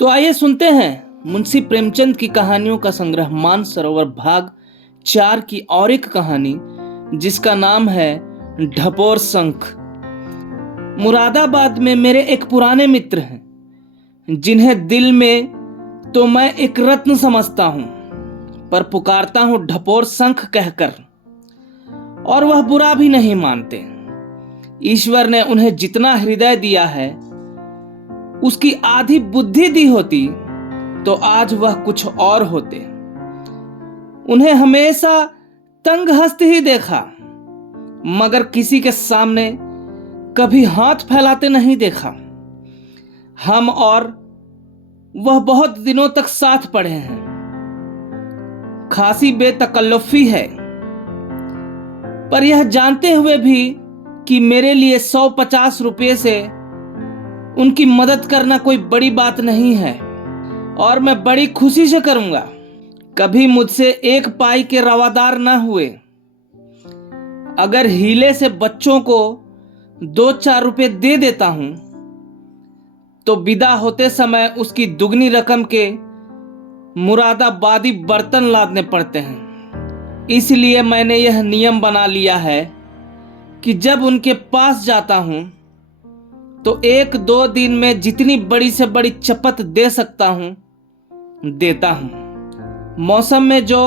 तो आइए सुनते हैं मुंशी प्रेमचंद की कहानियों का संग्रह मानसरोवर भाग 4 की और एक कहानी जिसका नाम है ढपोर शंख। मुरादाबाद में मेरे एक पुराने मित्र हैं जिन्हें दिल में तो मैं एक रत्न समझता हूं, पर पुकारता हूं ढपोर शंख कहकर, और वह बुरा भी नहीं मानते। ईश्वर ने उन्हें जितना हृदय दिया है उसकी आधी बुद्धि दी होती तो आज वह कुछ और होते। उन्हें हमेशा तंग हस्त ही देखा, मगर किसी के सामने कभी हाथ फैलाते नहीं देखा। हम और वह बहुत दिनों तक साथ पढ़े हैं। खासी बेतकल्लुफी है, पर यह जानते हुए भी कि मेरे लिए 150 रुपये से उनकी मदद करना कोई बड़ी बात नहीं है और मैं बड़ी खुशी से करूंगा। कभी मुझसे एक पाई के रवादार न हुए। अगर हीले से बच्चों को 2-4 रुपए दे देता हूं तो विदा होते समय उसकी दुगनी रकम के मुरादाबादी बर्तन लादने पड़ते हैं। इसलिए मैंने यह नियम बना लिया है कि जब उनके पास जाता हूं तो 1-2 दिन में जितनी बड़ी से बड़ी चपत दे सकता हूं देता हूं। मौसम में जो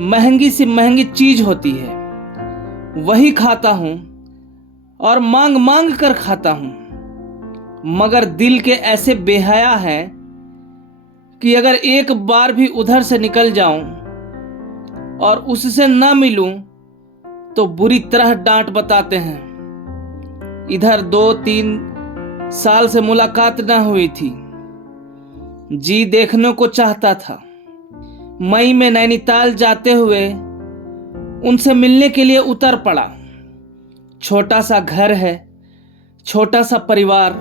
महंगी से महंगी चीज होती है वही खाता हूं और मांग मांग कर खाता हूं। मगर दिल के ऐसे बेहया है कि अगर एक बार भी उधर से निकल जाऊं और उससे ना मिलूं तो बुरी तरह डांट बताते हैं। इधर 2-3 साल से मुलाकात न हुई थी। जी देखने को चाहता था। मई में नैनीताल जाते हुए उनसे मिलने के लिए उतर पड़ा। छोटा सा घर है, छोटा सा परिवार,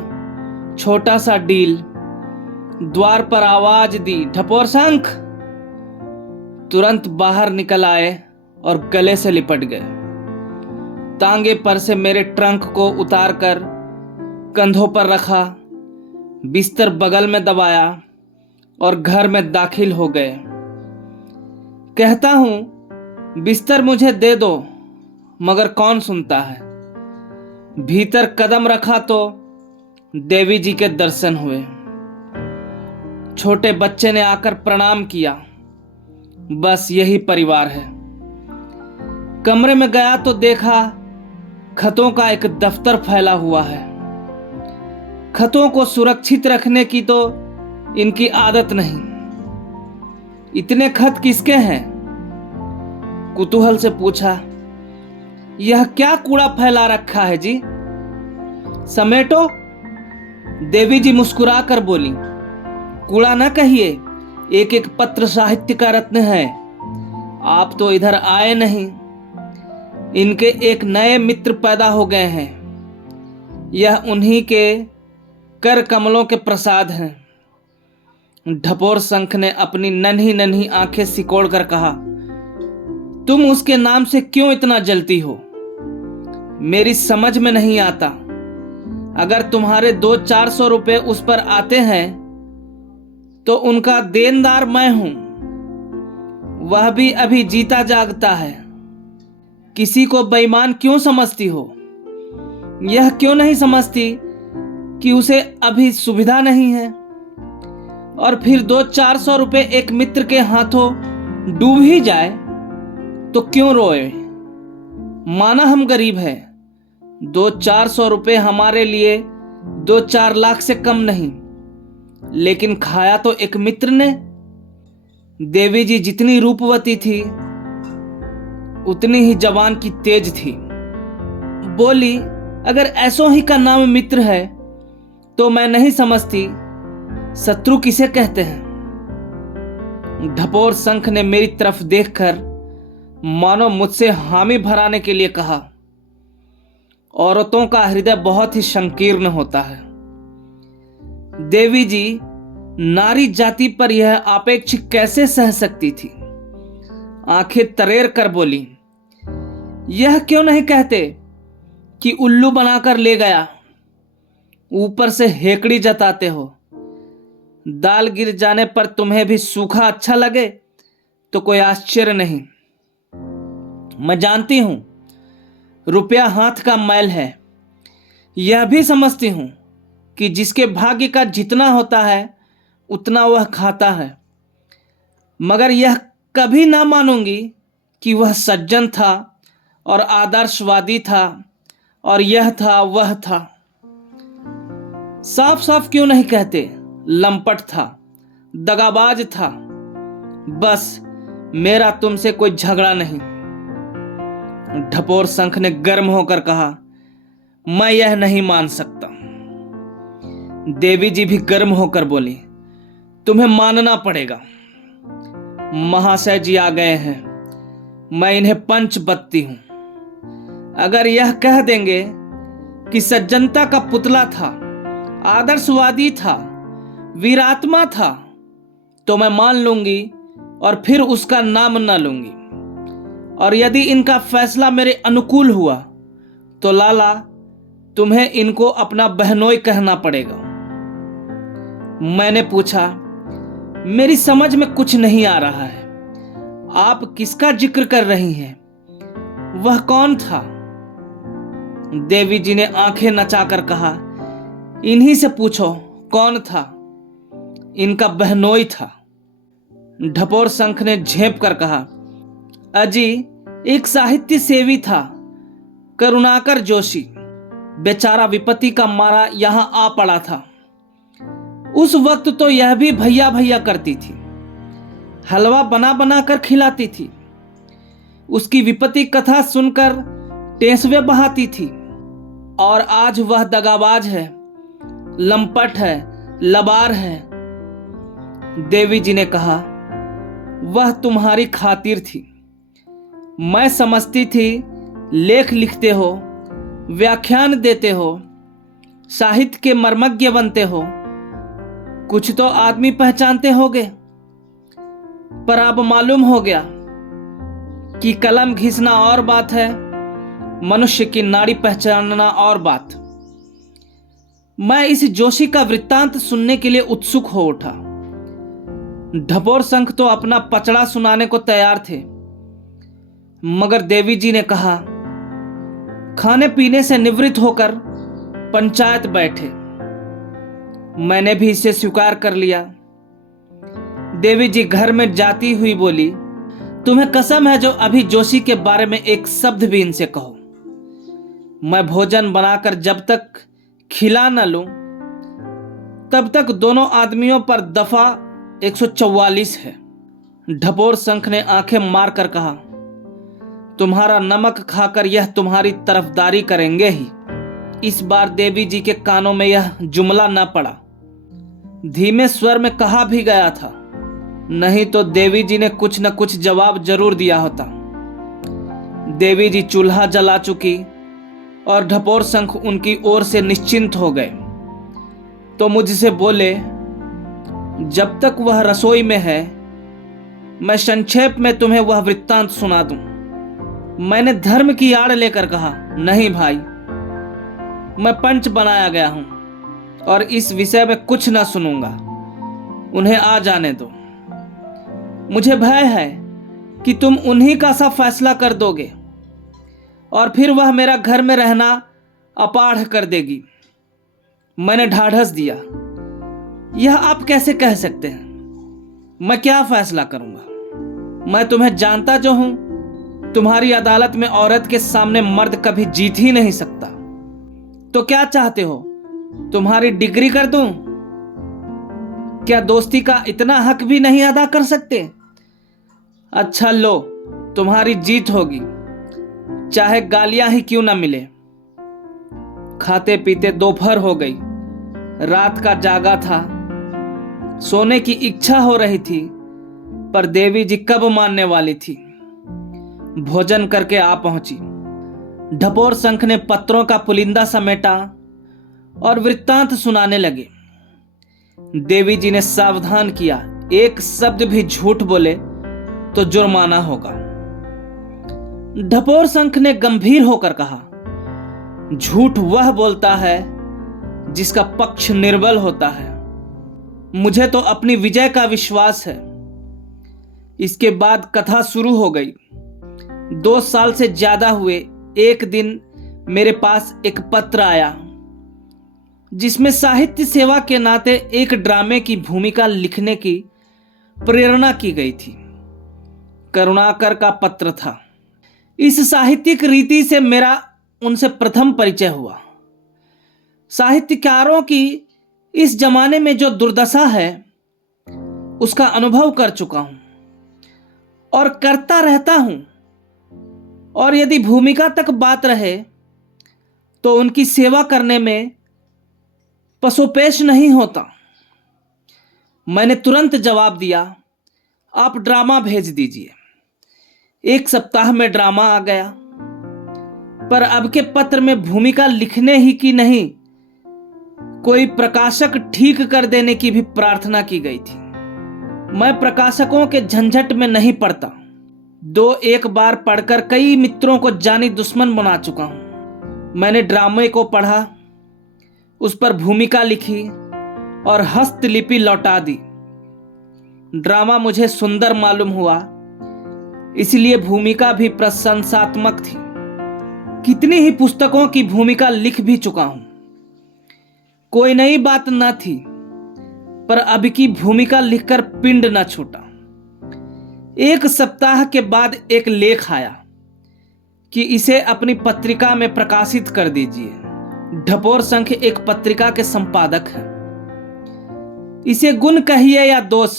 छोटा सा डील। द्वार पर आवाज दी, ढपोर शंख। तुरंत बाहर निकल आए और गले से लिपट गए। तांगे पर से मेरे ट्रंक को उतारकर कंधों पर रखा, बिस्तर बगल में दबाया और घर में दाखिल हो गए। कहता हूं बिस्तर मुझे दे दो, मगर कौन सुनता है। भीतर कदम रखा तो देवी जी के दर्शन हुए। छोटे बच्चे ने आकर प्रणाम किया। बस यही परिवार है। कमरे में गया तो देखा खतों का एक दफ्तर फैला हुआ है। खतों को सुरक्षित रखने की तो इनकी आदत नहीं। इतने खत किसके हैं? कुतूहल से पूछा। यह क्या कूड़ा फैला रखा है जी? समेटो। देवी जी मुस्कुरा कर बोली, कूड़ा ना कहिए, एक एक पत्र साहित्य का रत्न है। आप तो इधर आए नहीं। इनके एक नए मित्र पैदा हो गए हैं। यह उन्हीं के कर कमलों के प्रसाद हैं। ढपोर शंख ने अपनी नन्ही नन्ही आंखें सिकोड़ कर कहा, तुम उसके नाम से क्यों इतना जलती हो? मेरी समझ में नहीं आता। अगर तुम्हारे 200-400 रुपए उस पर आते हैं तो उनका देनदार मैं हूं। वह भी अभी जीता जागता है। किसी को बेईमान क्यों समझती हो? यह क्यों नहीं समझती कि उसे अभी सुविधा नहीं है? और फिर 200-400 रुपए एक मित्र के हाथों डूब ही जाए तो क्यों रोए? माना हम गरीब हैं, 200-400 रुपए हमारे लिए 2-4 लाख से कम नहीं, लेकिन खाया तो एक मित्र ने। देवी जी जितनी रूपवती थी उतनी ही जवान की तेज थी। बोली, अगर ऐसो ही का नाम मित्र है तो मैं नहीं समझती शत्रु किसे कहते हैं। ढपोर शंख ने मेरी तरफ देखकर मानो मुझसे हामी भराने के लिए कहा, औरतों का हृदय बहुत ही संकीर्ण होता है। देवी जी नारी जाति पर यह आपेक्ष कैसे सह सकती थी? आंखें तरेर कर बोली, यह क्यों नहीं कहते कि उल्लू बनाकर ले गया? ऊपर से हेकड़ी जताते हो। दाल गिर जाने पर तुम्हें भी सूखा अच्छा लगे तो कोई आश्चर्य नहीं। मैं जानती हूं रुपया हाथ का मैल है। यह भी समझती हूं कि जिसके भाग्य का जितना होता है उतना वह खाता है, मगर यह कभी ना मानूंगी कि वह सज्जन था और आदर्शवादी था और यह था वह था। साफ साफ क्यों नहीं कहते, लंपट था, दगाबाज था। बस मेरा तुमसे कोई झगड़ा नहीं। ढपोर शंख ने गर्म होकर कहा, मैं यह नहीं मान सकता। देवी जी भी गर्म होकर बोली, तुम्हें मानना पड़ेगा। महाशय जी आ गए हैं, मैं इन्हें पंच बत्ती हूं। अगर यह कह देंगे कि सज्जनता का पुतला था, आदर्शवादी था, वीरात्मा था, तो मैं मान लूंगी और फिर उसका नाम न लूंगी। और यदि इनका फैसला मेरे अनुकूल हुआ तो लाला तुम्हें इनको अपना बहनोई कहना पड़ेगा। मैंने पूछा, मेरी समझ में कुछ नहीं आ रहा है, आप किसका जिक्र कर रही हैं? वह कौन था? देवी जी ने आंखें नचाकर कहा, इन्हीं से पूछो कौन था। इनका बहनोई था। ढपोर शंख ने झेप कर कहा, अजी एक साहित्य सेवी था, करुणाकर जोशी। बेचारा विपत्ति का मारा यहां आ पड़ा था। उस वक्त तो यह भी भैया भैया करती थी, हलवा बना बना कर खिलाती थी। उसकी विपत्ति कथा सुनकर टेसवे बहाती थी। और आज वह दगाबाज है, लंपट है, लबार है। देवी जी ने कहा, वह तुम्हारी खातिर थी। मैं समझती थी लेख लिखते हो, व्याख्यान देते हो, साहित्य के मर्मज्ञ बनते हो, कुछ तो आदमी पहचानते होगे। पर अब मालूम हो गया कि कलम घिसना और बात है, मनुष्य की नाड़ी पहचानना और बात। मैं इस जोशी का वृत्तांत सुनने के लिए उत्सुक हो उठा। ढपोर शंख तो अपना पचड़ा सुनाने को तैयार थे, मगर देवी जी ने कहा, खाने पीने से निवृत्त होकर पंचायत बैठे। मैंने भी इसे स्वीकार कर लिया। देवी जी घर में जाती हुई बोली, तुम्हें कसम है जो अभी जोशी के बारे में एक शब्द भी इनसे कहो। मैं भोजन बनाकर जब तक खिला न लूं तब तक दोनों आदमियों पर दफा 144 है। ढपोर शंख ने आंखें मारकर कहा, तुम्हारा नमक खाकर यह तुम्हारी तरफदारी करेंगे ही। इस बार देवी जी के कानों में यह जुमला न पड़ा। धीमे स्वर में कहा भी गया था, नहीं तो देवी जी ने कुछ न कुछ जवाब जरूर दिया होता। देवी जी चूल्हा जला चुकी और ढपोर शंख उनकी ओर से निश्चिंत हो गए तो मुझसे बोले, जब तक वह रसोई में है मैं संक्षेप में तुम्हें वह वृत्तांत सुना दूं। मैंने धर्म की आड़ लेकर कहा, नहीं भाई, मैं पंच बनाया गया हूं और इस विषय में कुछ ना सुनूंगा। उन्हें आ जाने दो। मुझे भय है कि तुम उन्हीं का सा फैसला कर दोगे और फिर वह मेरा घर में रहना अपाढ़ कर देगी। मैंने ढाढ़स दिया, यह आप कैसे कह सकते हैं? मैं क्या फैसला करूंगा? मैं तुम्हें जानता जो हूं, तुम्हारी अदालत में औरत के सामने मर्द कभी जीत ही नहीं सकता। तो क्या चाहते हो, तुम्हारी डिग्री कर दूं? क्या दोस्ती का इतना हक भी नहीं अदा कर सकते? अच्छा लो, तुम्हारी जीत होगी, चाहे गालियां ही क्यों ना मिले। खाते पीते दोपहर हो गई। रात का जागा था, सोने की इच्छा हो रही थी, पर देवी जी कब मानने वाली थी। भोजन करके आ पहुंची। ढपोर शंख ने पत्रों का पुलिंदा समेटा और वृत्तांत सुनाने लगे। देवी जी ने सावधान किया, एक शब्द भी झूठ बोले तो जुर्माना होगा। ढपोर शंख ने गंभीर होकर कहा, झूठ वह बोलता है जिसका पक्ष निर्बल होता है। मुझे तो अपनी विजय का विश्वास है। इसके बाद कथा शुरू हो गई। 2 साल से ज्यादा हुए एक दिन मेरे पास एक पत्र आया जिसमें साहित्य सेवा के नाते एक ड्रामे की भूमिका लिखने की प्रेरणा की गई थी। करुणाकर का पत्र था। इस साहित्यिक रीति से मेरा उनसे प्रथम परिचय हुआ। साहित्यकारों की इस जमाने में जो दुर्दशा है उसका अनुभव कर चुका हूं और करता रहता हूं, और यदि भूमिका तक बात रहे तो उनकी सेवा करने में पसोपेश नहीं होता। मैंने तुरंत जवाब दिया, आप ड्रामा भेज दीजिए। 1 सप्ताह में ड्रामा आ गया, पर अब के पत्र में भूमिका लिखने ही की नहीं, कोई प्रकाशक ठीक कर देने की भी प्रार्थना की गई थी। मैं प्रकाशकों के झंझट में नहीं पड़ता। 2-1 बार पढ़कर कई मित्रों को जानी दुश्मन बना चुका हूं। मैंने ड्रामे को पढ़ा, उस पर भूमिका लिखी और हस्तलिपि लौटा दी। ड्रामा मुझे सुंदर मालूम हुआ, इसलिए भूमिका भी प्रशंसात्मक थी। कितनी ही पुस्तकों की भूमिका लिख भी चुका हूं। कोई नई बात न थी, पर अब की भूमिका लिखकर पिंड न छूटा। 1 सप्ताह के बाद एक लेख आया कि इसे अपनी पत्रिका में प्रकाशित कर दीजिए। ढपोर संघ एक पत्रिका के संपादक हैं। इसे गुण कहिए या दोष,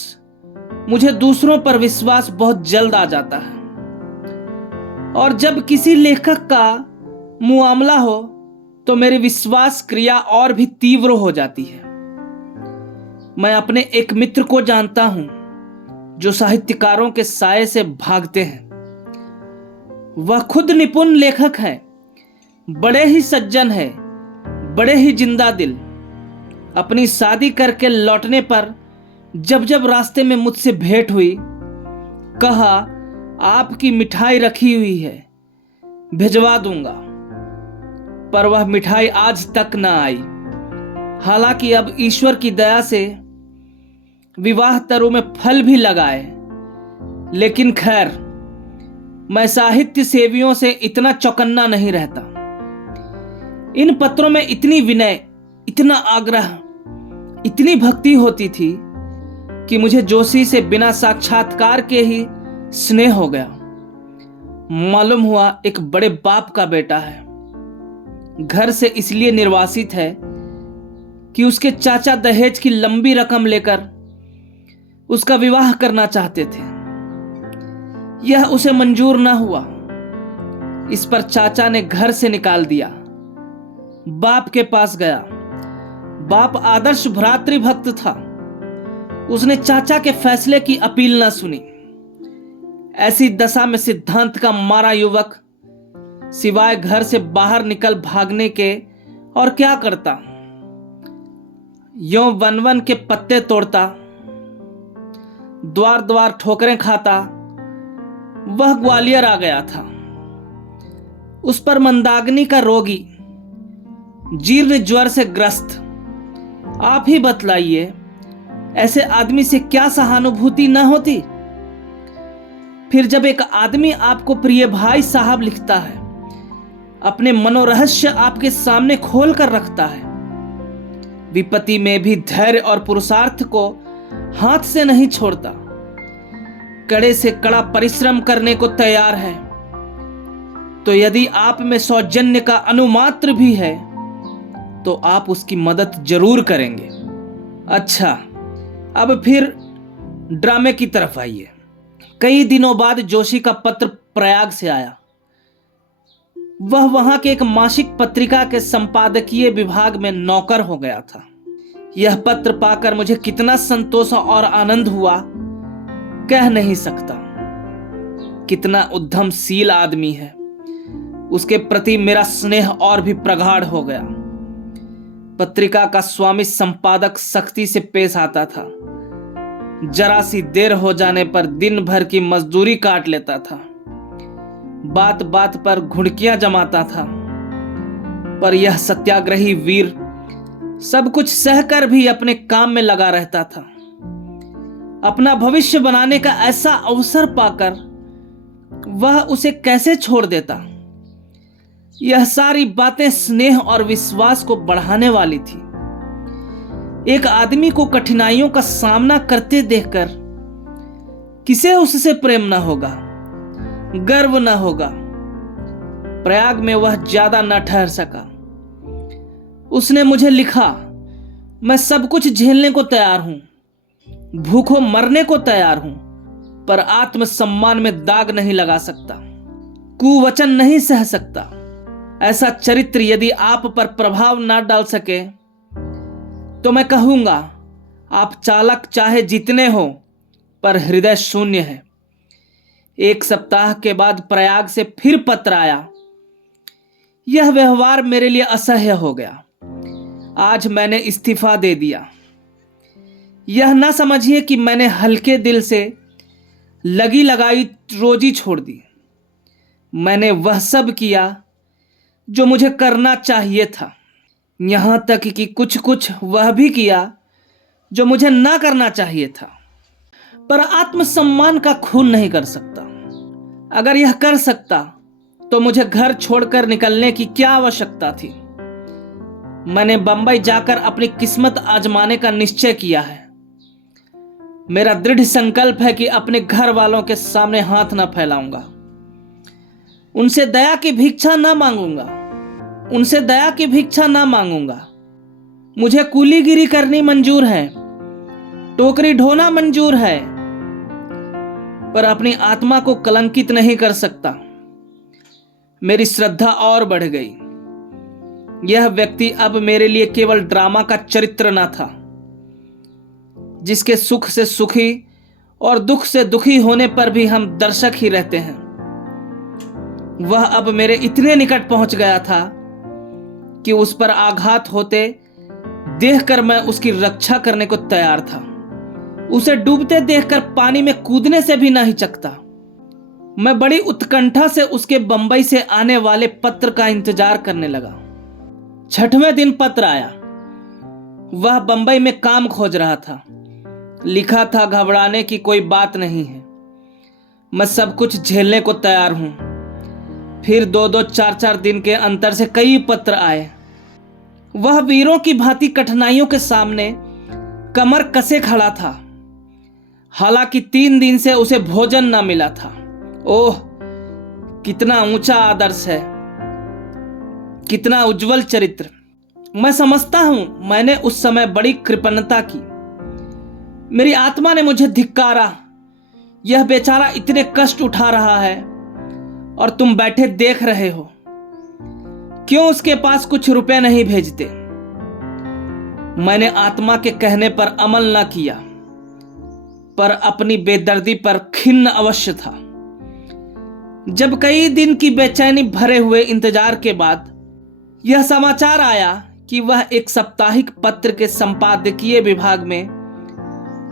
मुझे दूसरों पर विश्वास बहुत जल्द आ जाता है, और जब किसी लेखक का मुआमला हो तो मेरी विश्वास क्रिया और भी तीव्र हो जाती है। मैं अपने एक मित्र को जानता हूं जो साहित्यकारों के साये से भागते हैं। वह खुद निपुण लेखक है, बड़े ही सज्जन है, बड़े ही जिंदा दिल। अपनी शादी करके लौटने पर जब जब रास्ते में मुझसे भेंट हुई, कहा आपकी मिठाई रखी हुई है, भिजवा दूंगा। पर वह मिठाई आज तक न आई। हालांकि अब ईश्वर की दया से विवाह तरु में फल भी लगाए, लेकिन खैर, मैं साहित्य सेवियों से इतना चौकन्ना नहीं रहता। इन पत्रों में इतनी विनय, इतना आग्रह, इतनी भक्ति होती थी कि मुझे जोशी से बिना साक्षात्कार के ही स्नेह हो गया। मालूम हुआ एक बड़े बाप का बेटा है। घर से इसलिए निर्वासित है कि उसके चाचा दहेज की लंबी रकम लेकर उसका विवाह करना चाहते थे। यह उसे मंजूर न हुआ। इस पर चाचा ने घर से निकाल दिया। बाप के पास गया। बाप आदर्श भ्रातृभक्त था। उसने चाचा के फैसले की अपील न सुनी। ऐसी दशा में सिद्धांत का मारा युवक सिवाय घर से बाहर निकल भागने के और क्या करता। यों वन वन के पत्ते तोड़ता, द्वार द्वार ठोकरें खाता। वह ग्वालियर आ गया था। उस पर मंदाग्नि का रोगी, जीर्ण ज्वर से ग्रस्त। आप ही बतलाइए, ऐसे आदमी से क्या सहानुभूति न होती। फिर जब एक आदमी आपको प्रिय भाई साहब लिखता है, अपने मनोरहस्य आपके सामने खोल कर रखता है, विपत्ति में भी धैर्य और पुरुषार्थ को हाथ से नहीं छोड़ता, कड़े से कड़ा परिश्रम करने को तैयार है, तो यदि आप में सौजन्य का अनुमात्र भी है तो आप उसकी मदद जरूर करेंगे। अच्छा, अब फिर ड्रामे की तरफ आइए। कई दिनों बाद जोशी का पत्र प्रयाग से आया। वह वहां के एक मासिक पत्रिका के संपादकीय विभाग में नौकर हो गया था। यह पत्र पाकर मुझे कितना संतोष और आनंद हुआ, कह नहीं सकता। कितना उद्यमशील आदमी है। उसके प्रति मेरा स्नेह और भी प्रगाढ़ हो गया। पत्रिका का स्वामी संपादक सख्ती से पेश आता था। जरा सी देर हो जाने पर दिन भर की मजदूरी काट लेता था। बात बात पर घुड़कियां जमाता था। पर यह सत्याग्रही वीर सब कुछ सहकर भी अपने काम में लगा रहता था। अपना भविष्य बनाने का ऐसा अवसर पाकर वह उसे कैसे छोड़ देता। यह सारी बातें स्नेह और विश्वास को बढ़ाने वाली थी। एक आदमी को कठिनाइयों का सामना करते देखकर किसे उससे प्रेम न होगा, गर्व न होगा। प्रयाग में वह ज्यादा न ठहर सका। उसने मुझे लिखा, मैं सब कुछ झेलने को तैयार हूं, भूखों मरने को तैयार हूं, पर आत्मसम्मान में दाग नहीं लगा सकता, कुवचन नहीं सह सकता। ऐसा चरित्र यदि आप पर प्रभाव ना डाल सके तो मैं कहूंगा आप चालक चाहे जितने हो पर हृदय शून्य है। 1 सप्ताह के बाद प्रयाग से फिर पत्र आया। यह व्यवहार मेरे लिए असह्य हो गया। आज मैंने इस्तीफा दे दिया। यह ना समझिए कि मैंने हल्के दिल से लगी लगाई रोजी छोड़ दी। मैंने वह सब किया जो मुझे करना चाहिए था, यहां तक कि कुछ कुछ वह भी किया जो मुझे ना करना चाहिए था। पर आत्मसम्मान का खून नहीं कर सकता। अगर यह कर सकता तो मुझे घर छोड़कर निकलने की क्या आवश्यकता थी। मैंने बंबई जाकर अपनी किस्मत आजमाने का निश्चय किया है। मेरा दृढ़ संकल्प है कि अपने घर वालों के सामने हाथ न फैलाऊंगा। उनसे दया की भिक्षा न मांगूंगा। मुझे कूलीगिरी करनी मंजूर है, टोकरी ढोना मंजूर है, पर अपनी आत्मा को कलंकित नहीं कर सकता। मेरी श्रद्धा और बढ़ गई। यह व्यक्ति अब मेरे लिए केवल ड्रामा का चरित्र न था, जिसके सुख से सुखी और दुख से दुखी होने पर भी हम दर्शक ही रहते हैं। वह अब मेरे इतने निकट पहुंच गया था कि उस पर आघात होते देखकर मैं उसकी रक्षा करने को तैयार था। उसे डूबते देखकर पानी में कूदने से भी न हिचकता। मैं बड़ी उत्कंठा से उसके बंबई से आने वाले पत्र का इंतजार करने लगा। 6वें दिन पत्र आया। वह बंबई में काम खोज रहा था। लिखा था, घबराने की कोई बात नहीं है, मैं सब कुछ झेलने को तैयार हूं। फिर 2-2, 4-4 दिन के अंतर से कई पत्र आए। वह वीरों की भांति कठिनाइयों के सामने कमर कसे खड़ा था। हालांकि 3 दिन से उसे भोजन ना मिला था। ओह, कितना ऊंचा आदर्श है, कितना उज्जवल चरित्र। मैं समझता हूं मैंने उस समय बड़ी कृपणता की। मेरी आत्मा ने मुझे धिक्कारा। यह बेचारा इतने कष्ट उठा रहा है और तुम बैठे देख रहे हो। क्यों उसके पास कुछ रुपए नहीं भेजते? मैंने आत्मा के कहने पर अमल न किया, पर अपनी बेदर्दी पर खिन्न अवश्य था। जब कई दिन की बेचैनी भरे हुए इंतजार के बाद यह समाचार आया कि वह एक साप्ताहिक पत्र के संपादकीय विभाग में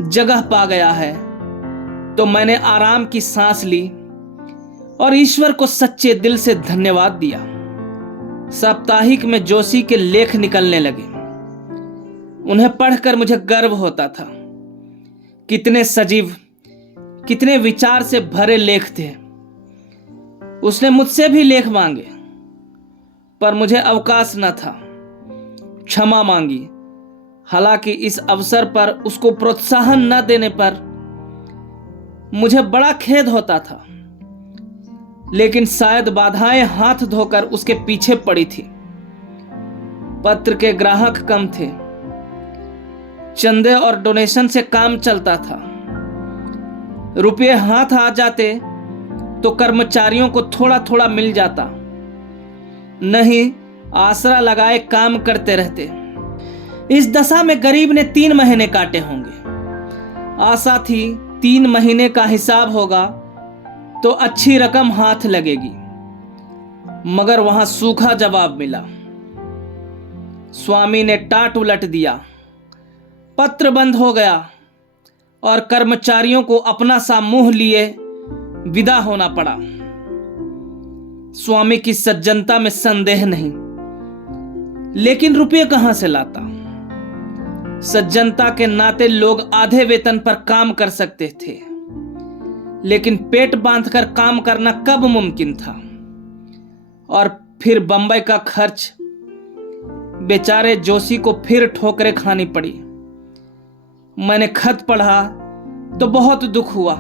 जगह पा गया है, तो मैंने आराम की सांस ली और ईश्वर को सच्चे दिल से धन्यवाद दिया। साप्ताहिक में जोशी के लेख निकलने लगे। उन्हें पढ़कर मुझे गर्व होता था। कितने सजीव, कितने विचार से भरे लेख थे। उसने मुझसे भी लेख मांगे, पर मुझे अवकाश न था। क्षमा मांगी। हालांकि इस अवसर पर उसको प्रोत्साहन न देने पर मुझे बड़ा खेद होता था, लेकिन शायद बाधाएं हाथ धोकर उसके पीछे पड़ी थी। पत्र के ग्राहक कम थे। चंदे और डोनेशन से काम चलता था। रुपये हाथ आ जाते तो कर्मचारियों को थोड़ा थोड़ा मिल जाता, नहीं आसरा लगाए काम करते रहते। इस दशा में गरीब ने 3 महीने काटे होंगे। आशा थी 3 महीने का हिसाब होगा तो अच्छी रकम हाथ लगेगी, मगर वहां सूखा जवाब मिला। स्वामी ने टाट उलट दिया। पत्र बंद हो गया और कर्मचारियों को अपना सा मुंह लिए विदा होना पड़ा। स्वामी की सज्जनता में संदेह नहीं, लेकिन रुपये कहां से लाता? सज्जनता के नाते लोग आधे वेतन पर काम कर सकते थे, लेकिन पेट बांधकर काम करना कब मुमकिन था। और फिर बंबई का खर्च, बेचारे जोशी को फिर ठोकरें खानी पड़ी। मैंने खत पढ़ा तो बहुत दुख हुआ।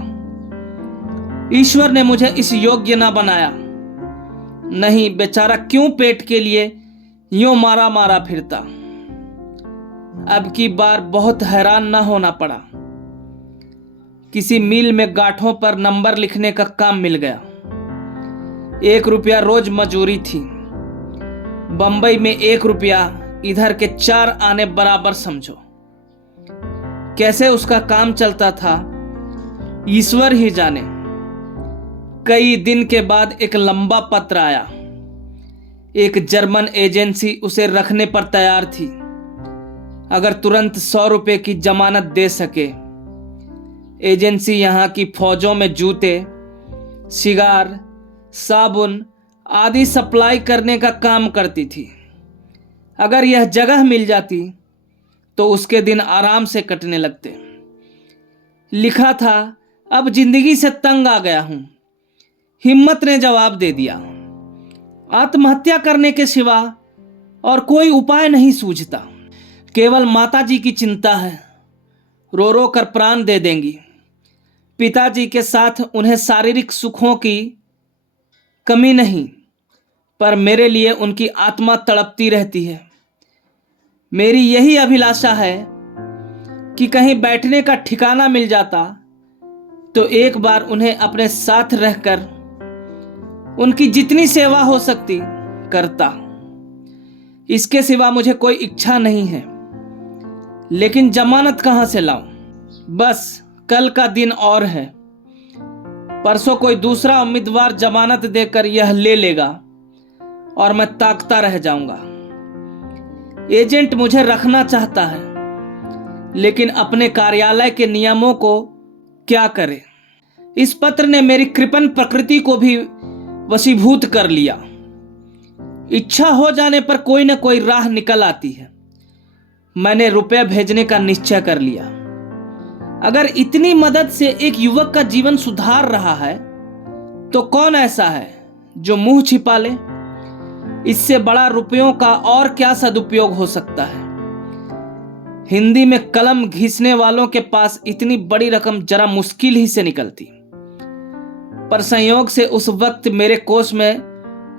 ईश्वर ने मुझे इस योग्य ना बनाया। नहीं, बेचारा क्यों पेट के लिए यूं मारा मारा फिरता। अब की बार बहुत हैरान ना होना पड़ा। किसी मिल में गांठों पर नंबर लिखने का काम मिल गया। 1 रुपया रोज मजूरी थी। बंबई में 1 रुपया इधर के 4 आने बराबर समझो। कैसे उसका काम चलता था ईश्वर ही जाने। कई दिन के बाद एक लंबा पत्र आया। एक जर्मन एजेंसी उसे रखने पर तैयार थी अगर तुरंत 100 रुपये की जमानत दे सके। एजेंसी यहाँ की फौजों में जूते, सिगार, साबुन आदि सप्लाई करने का काम करती थी। अगर यह जगह मिल जाती तो उसके दिन आराम से कटने लगते। लिखा था, अब जिंदगी से तंग आ गया हूं। हिम्मत ने जवाब दे दिया, आत्महत्या करने के सिवा और कोई उपाय नहीं सूझता। केवल माताजी की चिंता है, रो रो कर प्राण दे देंगी। पिताजी के साथ उन्हें शारीरिक सुखों की कमी नहीं, पर मेरे लिए उनकी आत्मा तड़पती रहती है। मेरी यही अभिलाषा है कि कहीं बैठने का ठिकाना मिल जाता तो एक बार उन्हें अपने साथ रहकर उनकी जितनी सेवा हो सकती करता। इसके सिवा मुझे कोई इच्छा नहीं है। लेकिन जमानत कहां से लाऊं? बस कल का दिन और है। परसों कोई दूसरा उम्मीदवार जमानत देकर यह ले लेगा और मैं ताकता रह जाऊंगा। एजेंट मुझे रखना चाहता है, लेकिन अपने कार्यालय के नियमों को क्या करे। इस पत्र ने मेरी कृपण प्रकृति को भी वशीभूत कर लिया। इच्छा हो जाने पर कोई न कोई राह निकल आती है। मैंने रुपए भेजने का निश्चय कर लिया। अगर इतनी मदद से एक युवक का जीवन सुधार रहा है तो कौन ऐसा है जो मुंह छिपा ले। इससे बड़ा रुपयों का और क्या सदुपयोग हो सकता है। हिंदी में कलम घिसने वालों के पास इतनी बड़ी रकम जरा मुश्किल ही से निकलती, पर संयोग से उस वक्त मेरे कोष में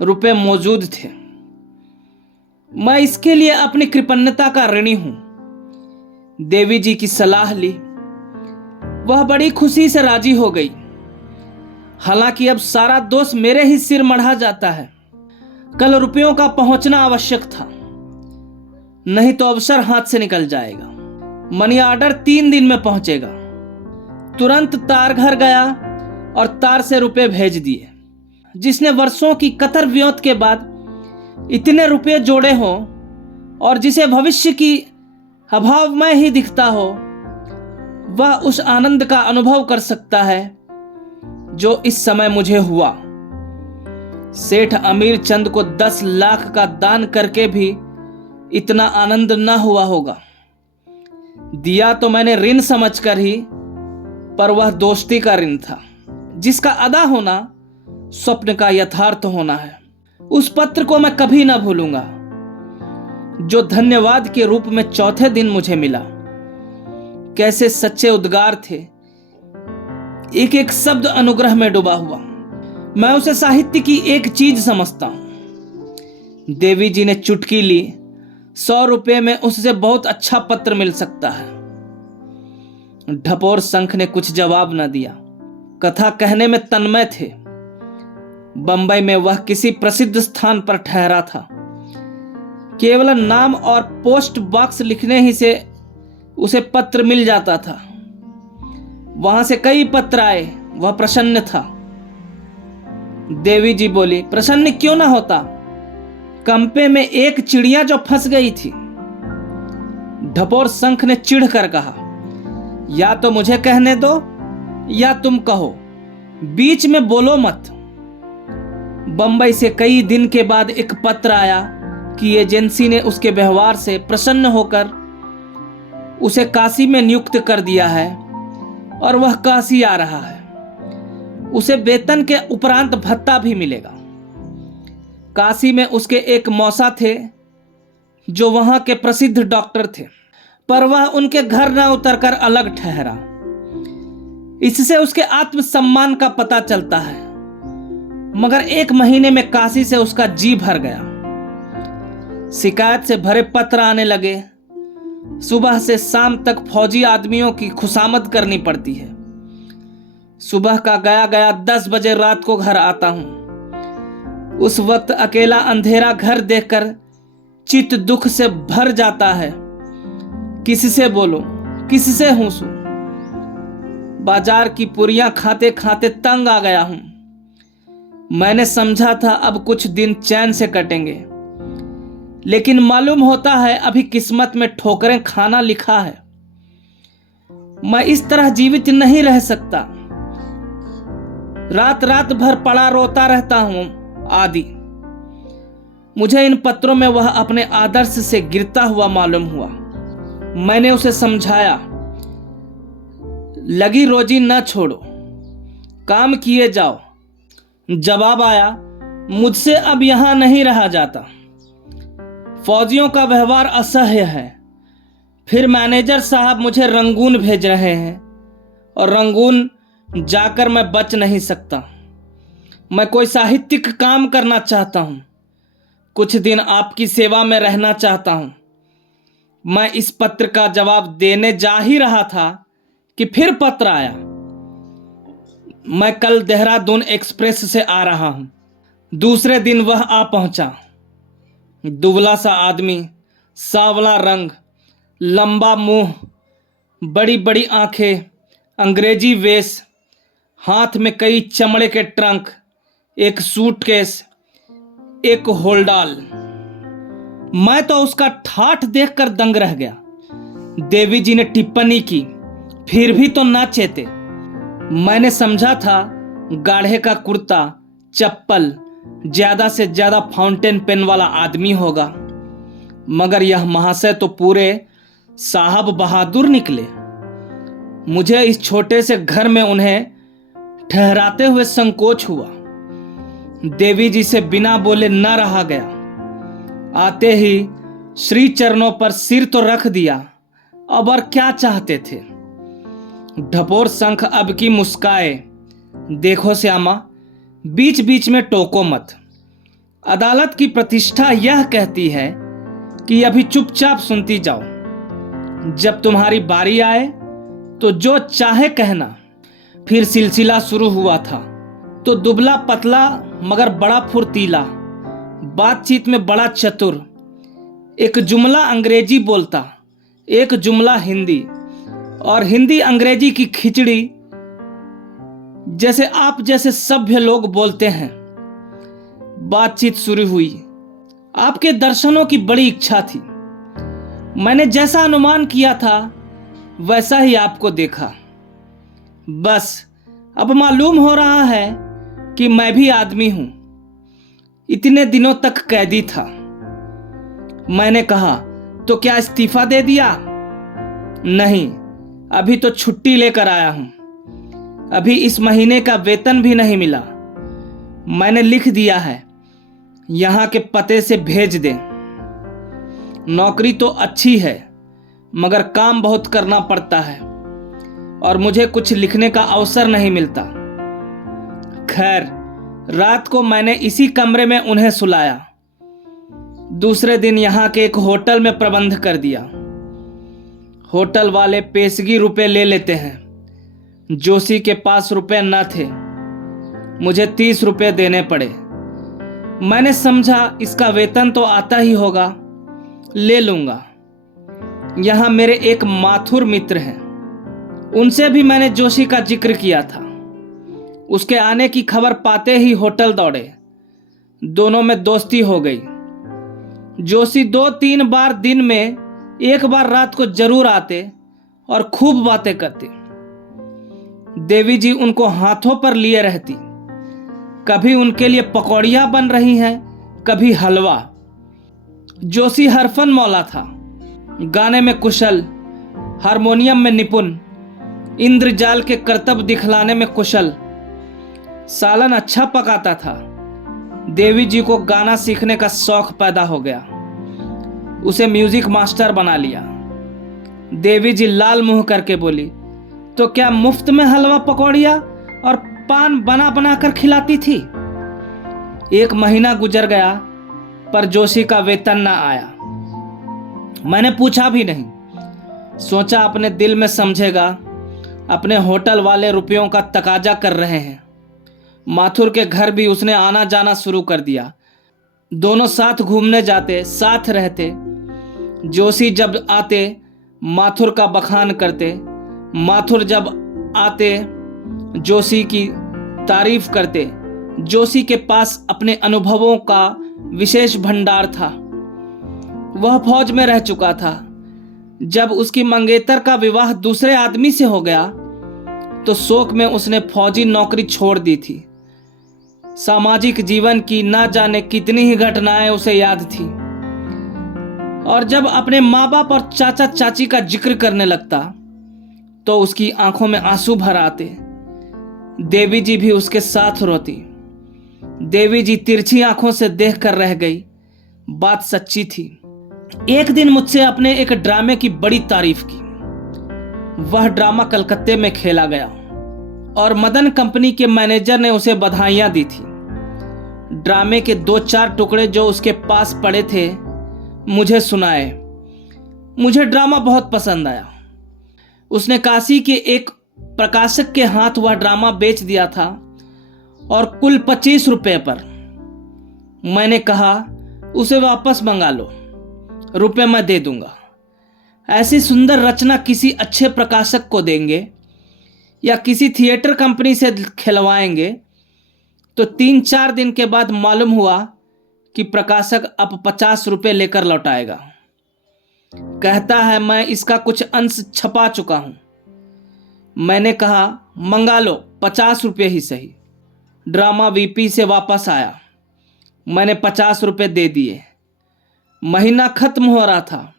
रुपए मौजूद थे। मैं इसके लिए अपनी कृपणता का ऋणी हूं। देवी जी की सलाह ली, वह बड़ी खुशी से राजी हो गई। हालांकि अब सारा दोष मेरे ही सिर मढ़ा जाता है। कल रुपयों का पहुंचना आवश्यक था, नहीं तो अवसर हाथ से निकल जाएगा। मनी ऑर्डर 3 दिन में पहुंचेगा। तुरंत तार घर गया और तार से रुपए भेज दिए। जिसने वर्षों की कतर व्योत के बाद इतने रुपए जोड़े हों और जिसे भविष्य की अभावमय ही दिखता हो, वह उस आनंद का अनुभव कर सकता है जो इस समय मुझे हुआ। सेठ अमीर चंद को 10 लाख का दान करके भी इतना आनंद ना हुआ होगा। दिया तो मैंने ऋण समझकर ही, पर वह दोस्ती का ऋण था जिसका अदा होना स्वप्न का यथार्थ होना है। उस पत्र को मैं कभी ना भूलूंगा जो धन्यवाद के रूप में चौथे दिन मुझे मिला। कैसे सच्चे उद्गार थे, एक एक शब्द अनुग्रह में डूबा हुआ। मैं उसे साहित्य की एक चीज समझता हूं। देवी जी ने चुटकी ली, 100 रुपये में उससे बहुत अच्छा पत्र मिल सकता है। ढपोर शंख ने कुछ जवाब न दिया। कथा कहने में तन्मय थे। बंबई में वह किसी प्रसिद्ध स्थान पर ठहरा था। केवल नाम और पोस्ट बॉक्स लिखने ही से उसे पत्र मिल जाता था। वहां से कई पत्र आए, वह प्रसन्न था। देवी जी बोली, प्रसन्न क्यों ना होता। कंपे में एक चिड़िया जो फंस गई थी। ढपोर शंख ने चिढ़ कर कहा, या तो मुझे कहने दो या तुम कहो, बीच में बोलो मत। बंबई से कई दिन के बाद एक पत्र आया कि एजेंसी ने उसके व्यवहार से प्रसन्न होकर उसे काशी में नियुक्त कर दिया है और वह काशी आ रहा है। उसे वेतन के उपरांत भत्ता भी मिलेगा। काशी में उसके एक मौसा थे जो वहां के प्रसिद्ध डॉक्टर थे, पर वह उनके घर न उतरकर अलग ठहरा। इससे उसके आत्मसम्मान का पता चलता है। मगर 1 महीने में काशी से उसका जी भर गया। शिकायत से भरे पत्र आने लगे। सुबह से शाम तक फौजी आदमियों की खुशामद करनी पड़ती है। सुबह का गया गया 10 बजे रात को घर आता हूं। उस वक्त अकेला अंधेरा घर देखकर चित्त दुख से भर जाता है। किससे बोलूं, किससे हंसूं। बाजार की पुरियां खाते खाते तंग आ गया हूं। मैंने समझा था अब कुछ दिन चैन से कटेंगे, लेकिन मालूम होता है अभी किस्मत में ठोकरें खाना लिखा है। मैं इस तरह जीवित नहीं रह सकता। रात रात भर पड़ा रोता रहता हूं आदि। मुझे इन पत्रों में वह अपने आदर्श से गिरता हुआ मालूम हुआ। मैंने उसे समझाया, लगी रोजी न छोड़ो, काम किए जाओ। जवाब आया, मुझसे अब यहां नहीं रहा जाता। फौजियों का व्यवहार असह्य है। फिर मैनेजर साहब मुझे रंगून भेज रहे हैं और रंगून जाकर मैं बच नहीं सकता। मैं कोई साहित्यिक काम करना चाहता हूं। कुछ दिन आपकी सेवा में रहना चाहता हूं। मैं इस पत्र का जवाब देने जा ही रहा था कि फिर पत्र आया। मैं कल देहरादून एक्सप्रेस से आ रहा हूं। दूसरे दिन वह आ पहुंचा। दुबला सा आदमी, सांवला रंग, लंबा मुंह, बड़ी बड़ी आंखें, अंग्रेजी वेश, हाथ में कई चमड़े के ट्रंक, एक सूटकेस, एक होल्डाल। मैं तो उसका ठाठ देखकर दंग रह गया। देवी जी ने टिप्पणी की, फिर भी तो ना चेते। मैंने समझा था गाढ़े का कुर्ता, चप्पल, ज्यादा से ज्यादा फाउंटेन पेन वाला आदमी होगा, मगर यह महाशय तो पूरे साहब बहादुर निकले। मुझे इस छोटे से घर में उन्हें ठहराते हुए संकोच हुआ। देवी जी से बिना बोले न रहा गया। आते ही श्री चरणों पर सिर तो रख दिया, अब और क्या चाहते थे। ढपोर शंख अब की मुस्काए, देखो श्यामा, बीच बीच में टोको मत। अदालत की प्रतिष्ठा यह कहती है कि अभी चुपचाप सुनती जाओ। जब तुम्हारी बारी आए तो जो चाहे कहना। फिर सिलसिला शुरू हुआ था। तो दुबला पतला मगर बड़ा फुर्तीला, बातचीत में बड़ा चतुर, एक जुमला अंग्रेजी बोलता, एक जुमला हिंदी, और हिंदी अंग्रेजी की खिचड़ी जैसे आप जैसे सभ्य लोग बोलते हैं। बातचीत शुरू हुई। आपके दर्शनों की बड़ी इच्छा थी। मैंने जैसा अनुमान किया था वैसा ही आपको देखा। बस अब मालूम हो रहा है कि मैं भी आदमी हूं। इतने दिनों तक कैदी था। मैंने कहा, तो क्या इस्तीफा दे दिया? नहीं, अभी तो छुट्टी लेकर आया हूं। अभी इस महीने का वेतन भी नहीं मिला। मैंने लिख दिया है, यहां के पते से भेज दें। नौकरी तो अच्छी है, मगर काम बहुत करना पड़ता है और मुझे कुछ लिखने का अवसर नहीं मिलता। खैर, रात को मैंने इसी कमरे में उन्हें सुलाया। दूसरे दिन यहां के एक होटल में प्रबंध कर दिया। होटल वाले पेशगी रुपए ले लेते हैं। जोशी के पास रुपए न थे। मुझे 30 रुपए देने पड़े। मैंने समझा इसका वेतन तो आता ही होगा, ले लूंगा। यहां मेरे एक माथुर मित्र हैं, उनसे भी मैंने जोशी का जिक्र किया था। उसके आने की खबर पाते ही होटल दौड़े। दोनों में दोस्ती हो गई। जोशी 2-3 बार दिन में, एक बार रात को जरूर आते और खूब बातें करते। देवी जी उनको हाथों पर लिए रहती। कभी उनके लिए पकौड़ियां बन रही हैं, कभी हलवा। जोशी हरफन मौला था, गाने में कुशल, हारमोनियम में निपुण, इंद्रजाल के करतब दिखलाने में कुशल, सालन अच्छा पकाता था। देवी जी को गाना सीखने का शौक पैदा हो गया, उसे म्यूजिक मास्टर बना लिया। देवी जी लाल मुंह करके बोली, तो क्या मुफ्त में हलवा पकौड़िया और पान बना बना कर खिलाती थी? 1 महीना गुजर गया पर जोशी का वेतन ना आया। मैंने पूछा भी नहीं, सोचा अपने दिल में समझेगा अपने होटल वाले रुपयों का तकाजा कर रहे हैं। माथुर के घर भी उसने आना जाना शुरू कर दिया। दोनों साथ घूमने जाते, साथ रहते। जोशी जब आते माथुर का बखान करते, माथुर जब आते जोशी की तारीफ करते। जोशी के पास अपने अनुभवों का विशेष भंडार था। वह फौज में रह चुका था। जब उसकी मंगेतर का विवाह दूसरे आदमी से हो गया तो शोक में उसने फौजी नौकरी छोड़ दी थी। सामाजिक जीवन की ना जाने कितनी ही घटनाएं उसे याद थी, और जब अपने माँ बाप और चाचा चाची का जिक्र करने लगता तो उसकी आंखों में आंसू भर आते। देवी जी भी उसके साथ रोती। देवी जी तिरछी आंखों से देख कर रह गई। बात सच्ची थी। एक दिन मुझसे अपने एक ड्रामे की बड़ी तारीफ की। वह ड्रामा कलकत्ते में खेला गया और मदन कंपनी के मैनेजर ने उसे बधाइयां दी थी। ड्रामे के 2-4 टुकड़े जो उसके पास पड़े थे मुझे सुनाए। मुझे ड्रामा बहुत पसंद आया। उसने काशी के एक प्रकाशक के हाथ वह ड्रामा बेच दिया था और कुल 25 रुपए पर। मैंने कहा, उसे वापस मंगा लो, रुपए मैं दे दूंगा। ऐसी सुंदर रचना किसी अच्छे प्रकाशक को देंगे या किसी थिएटर कंपनी से खिलवाएंगे तो 3-4 दिन के बाद मालूम हुआ कि प्रकाशक अब 50 रुपए लेकर लौटाएगा। कहता है मैं इसका कुछ अंश छपा चुका हूं। मैंने कहा, मंगा लो, 50 रुपये ही सही। ड्रामा वीपी से वापस आया। मैंने 50 रुपये दे दिए। महीना खत्म हो रहा था।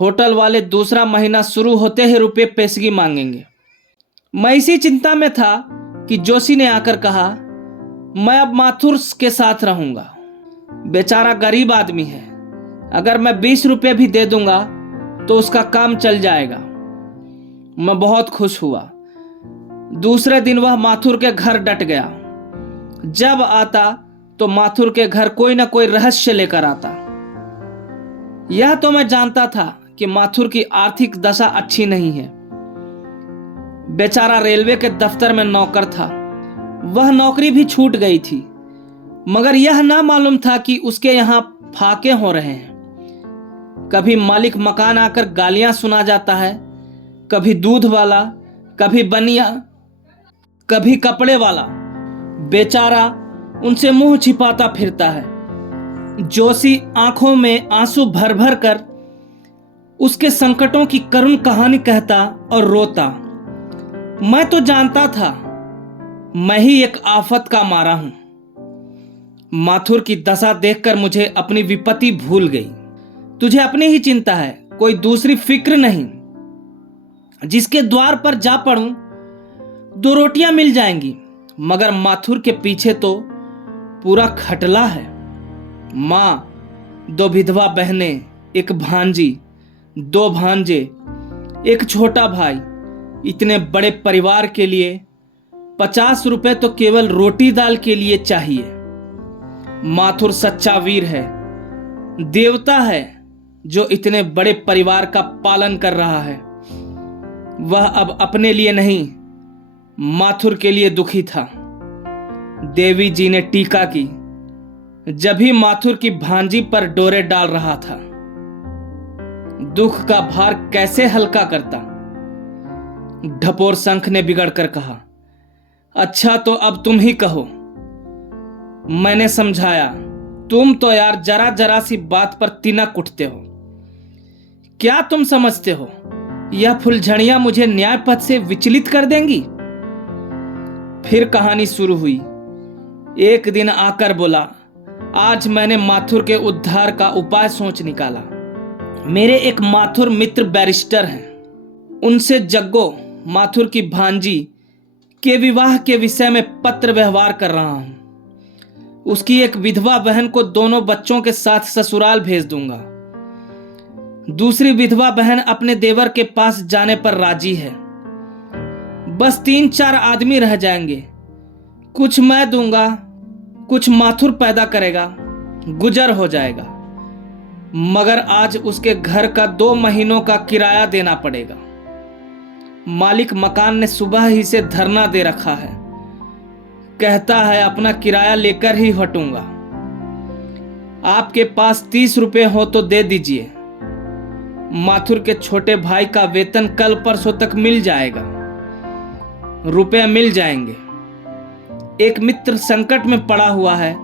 होटल वाले दूसरा महीना शुरू होते ही रुपये पेशगी मांगेंगे। मैं इसी चिंता में था कि जोशी ने आकर कहा, मैं अब माथुर के साथ रहूंगा। बेचारा गरीब आदमी है, अगर मैं 20 रुपये भी दे दूंगा तो उसका काम चल जाएगा। मैं बहुत खुश हुआ। दूसरे दिन वह माथुर के घर डट गया। जब आता तो माथुर के घर कोई ना कोई रहस्य लेकर आता। यह तो मैं जानता था कि माथुर की आर्थिक दशा अच्छी नहीं है। बेचारा रेलवे के दफ्तर में नौकर था। वह नौकरी भी छूट गई थी, मगर यह ना मालूम था कि उसके यहां फाके हो रहे हैं। कभी मालिक मकान आकर गालियां सुना जाता है, कभी दूध वाला, कभी बनिया, कभी कपड़े वाला। बेचारा उनसे मुंह छिपाता फिरता है। जोशी आंखों में आंसू भर भर कर उसके संकटों की करुण कहानी कहता और रोता। मैं तो जानता था मैं ही एक आफत का मारा हूं। माथुर की दशा देखकर मुझे अपनी विपत्ति भूल गई। तुझे अपनी ही चिंता है, कोई दूसरी फिक्र नहीं। जिसके द्वार पर जा पड़ूं 2 रोटियां मिल जाएंगी, मगर माथुर के पीछे तो पूरा खटला है। मां, 2 विधवा बहनें, 1 भांजी, 2 भांजे, 1 छोटा भाई। इतने बड़े परिवार के लिए 50 रुपए तो केवल रोटी दाल के लिए चाहिए। माथुर सच्चा वीर है, देवता है जो इतने बड़े परिवार का पालन कर रहा है। वह अब अपने लिए नहीं, माथुर के लिए दुखी था। देवी जी ने टीका की जब ही माथुर की भांजी पर डोरे डाल रहा था। दुख का भार कैसे हल्का करता। ढपोर शंख ने बिगड़कर कहा, अच्छा तो अब तुम ही कहो। मैंने समझाया, तुम तो यार जरा जरा सी बात पर तिनक उठते हो। क्या तुम समझते हो यह फुलझड़ियां मुझे न्याय पथ से विचलित कर देंगी? फिर कहानी शुरू हुई। एक दिन आकर बोला, आज मैंने माथुर के उद्धार का उपाय सोच निकाला। मेरे एक माथुर मित्र बैरिस्टर हैं। उनसे जग्गो माथुर की भांजी के विवाह के विषय में पत्र व्यवहार कर रहा हूं। उसकी एक विधवा बहन को दोनों बच्चों के साथ ससुराल भेज दूंगा। दूसरी विधवा बहन अपने देवर के पास जाने पर राजी है। बस 3-4 आदमी रह जाएंगे। कुछ मैं दूंगा, कुछ माथुर पैदा करेगा, गुजर हो जाएगा। मगर आज उसके घर का 2 महीनों का किराया देना पड़ेगा। मालिक मकान ने सुबह ही से धरना दे रखा है। कहता है अपना किराया लेकर ही हटूंगा। आपके पास 30 रुपए हो तो दे दीजिए। माथुर के छोटे भाई का वेतन कल परसों तक मिल जाएगा। रुपए मिल जाएंगे। एक मित्र संकट में पड़ा हुआ है,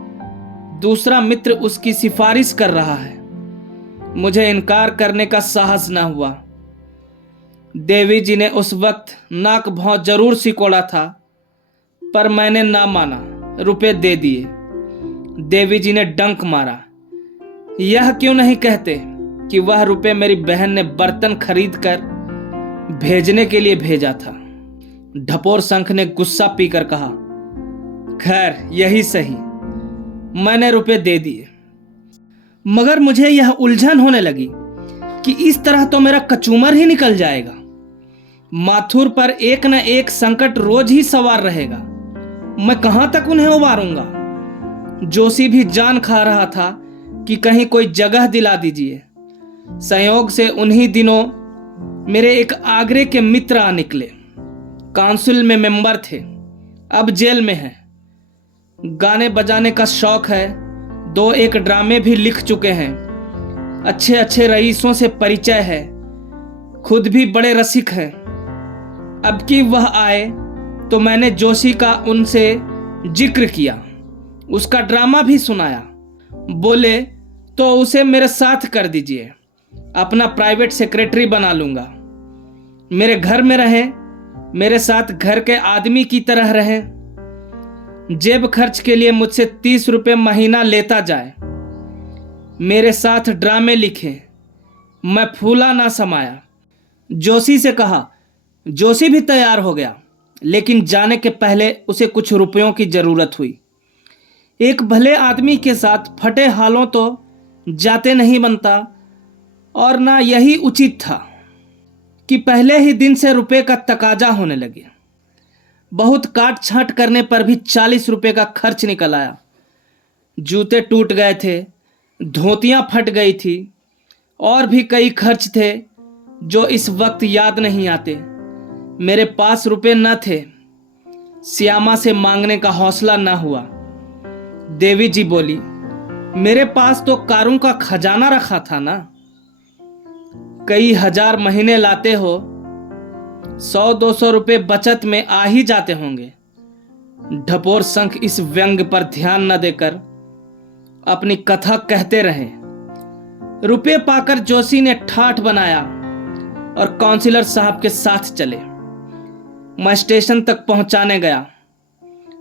दूसरा मित्र उसकी सिफारिश कर रहा है। मुझे इनकार करने का साहस न हुआ। देवी जी ने उस वक्त नाक भौं जरूर सिकोड़ा था, पर मैंने ना माना, रुपए दे दिए। देवी जी ने डंक मारा। यह क्यों नहीं कहते कि वह रुपए मेरी बहन ने बर्तन खरीद कर भेजने के लिए भेजा था। ढपोर शंख ने गुस्सा पीकर कहा, खैर यही सही, मैंने रुपए दे दिए। मगर मुझे यह उलझन होने लगी कि इस तरह तो मेरा कचूमर ही निकल जाएगा। माथुर पर एक न एक संकट रोज ही सवार रहेगा। मैं कहां तक उन्हें उबारूंगा। जोशी भी जान खा रहा था कि कहीं कोई जगह दिला दीजिए। संयोग से उन्हीं दिनों मेरे एक आगरे के मित्र आ निकले। काउंसिल में मेंबर थे, अब जेल में हैं। गाने बजाने का शौक है, 2-1 ड्रामे भी लिख चुके हैं। अच्छे अच्छे रईसों से परिचय है, खुद भी बड़े रसिक हैं। अब कि वह आए तो मैंने जोशी का उनसे जिक्र किया, उसका ड्रामा भी सुनाया। बोले तो उसे मेरे साथ कर दीजिए, अपना प्राइवेट सेक्रेटरी बना लूंगा। मेरे घर में रहे, मेरे साथ घर के आदमी की तरह रहे। जेब खर्च के लिए मुझसे 30 रुपए महीना लेता जाए। मेरे साथ ड्रामे लिखे। मैं फूला ना समाया। जोशी से कहा। जोशी भी तैयार हो गया, लेकिन जाने के पहले उसे कुछ रुपयों की जरूरत हुई। एक भले आदमी के साथ फटे हालों तो जाते नहीं बनता, और ना यही उचित था कि पहले ही दिन से रुपए का तकाजा होने लगे। बहुत काट छांट करने पर भी 40 रुपए का खर्च निकल आया। जूते टूट गए थे, धोतियां फट गई थी, और भी कई खर्च थे जो इस वक्त याद नहीं आते। मेरे पास रुपए न थे। श्यामा से मांगने का हौसला न हुआ। देवी जी बोली, मेरे पास तो कारों का खजाना रखा था ना। कई हजार महीने लाते हो, 100-200 रुपए बचत में आ ही जाते होंगे। ढपोर शंख इस व्यंग पर ध्यान न देकर अपनी कथा कहते रहे। रुपए पाकर जोशी ने ठाठ बनाया और काउंसिलर साहब के साथ चले। मैं स्टेशन तक पहुंचाने गया।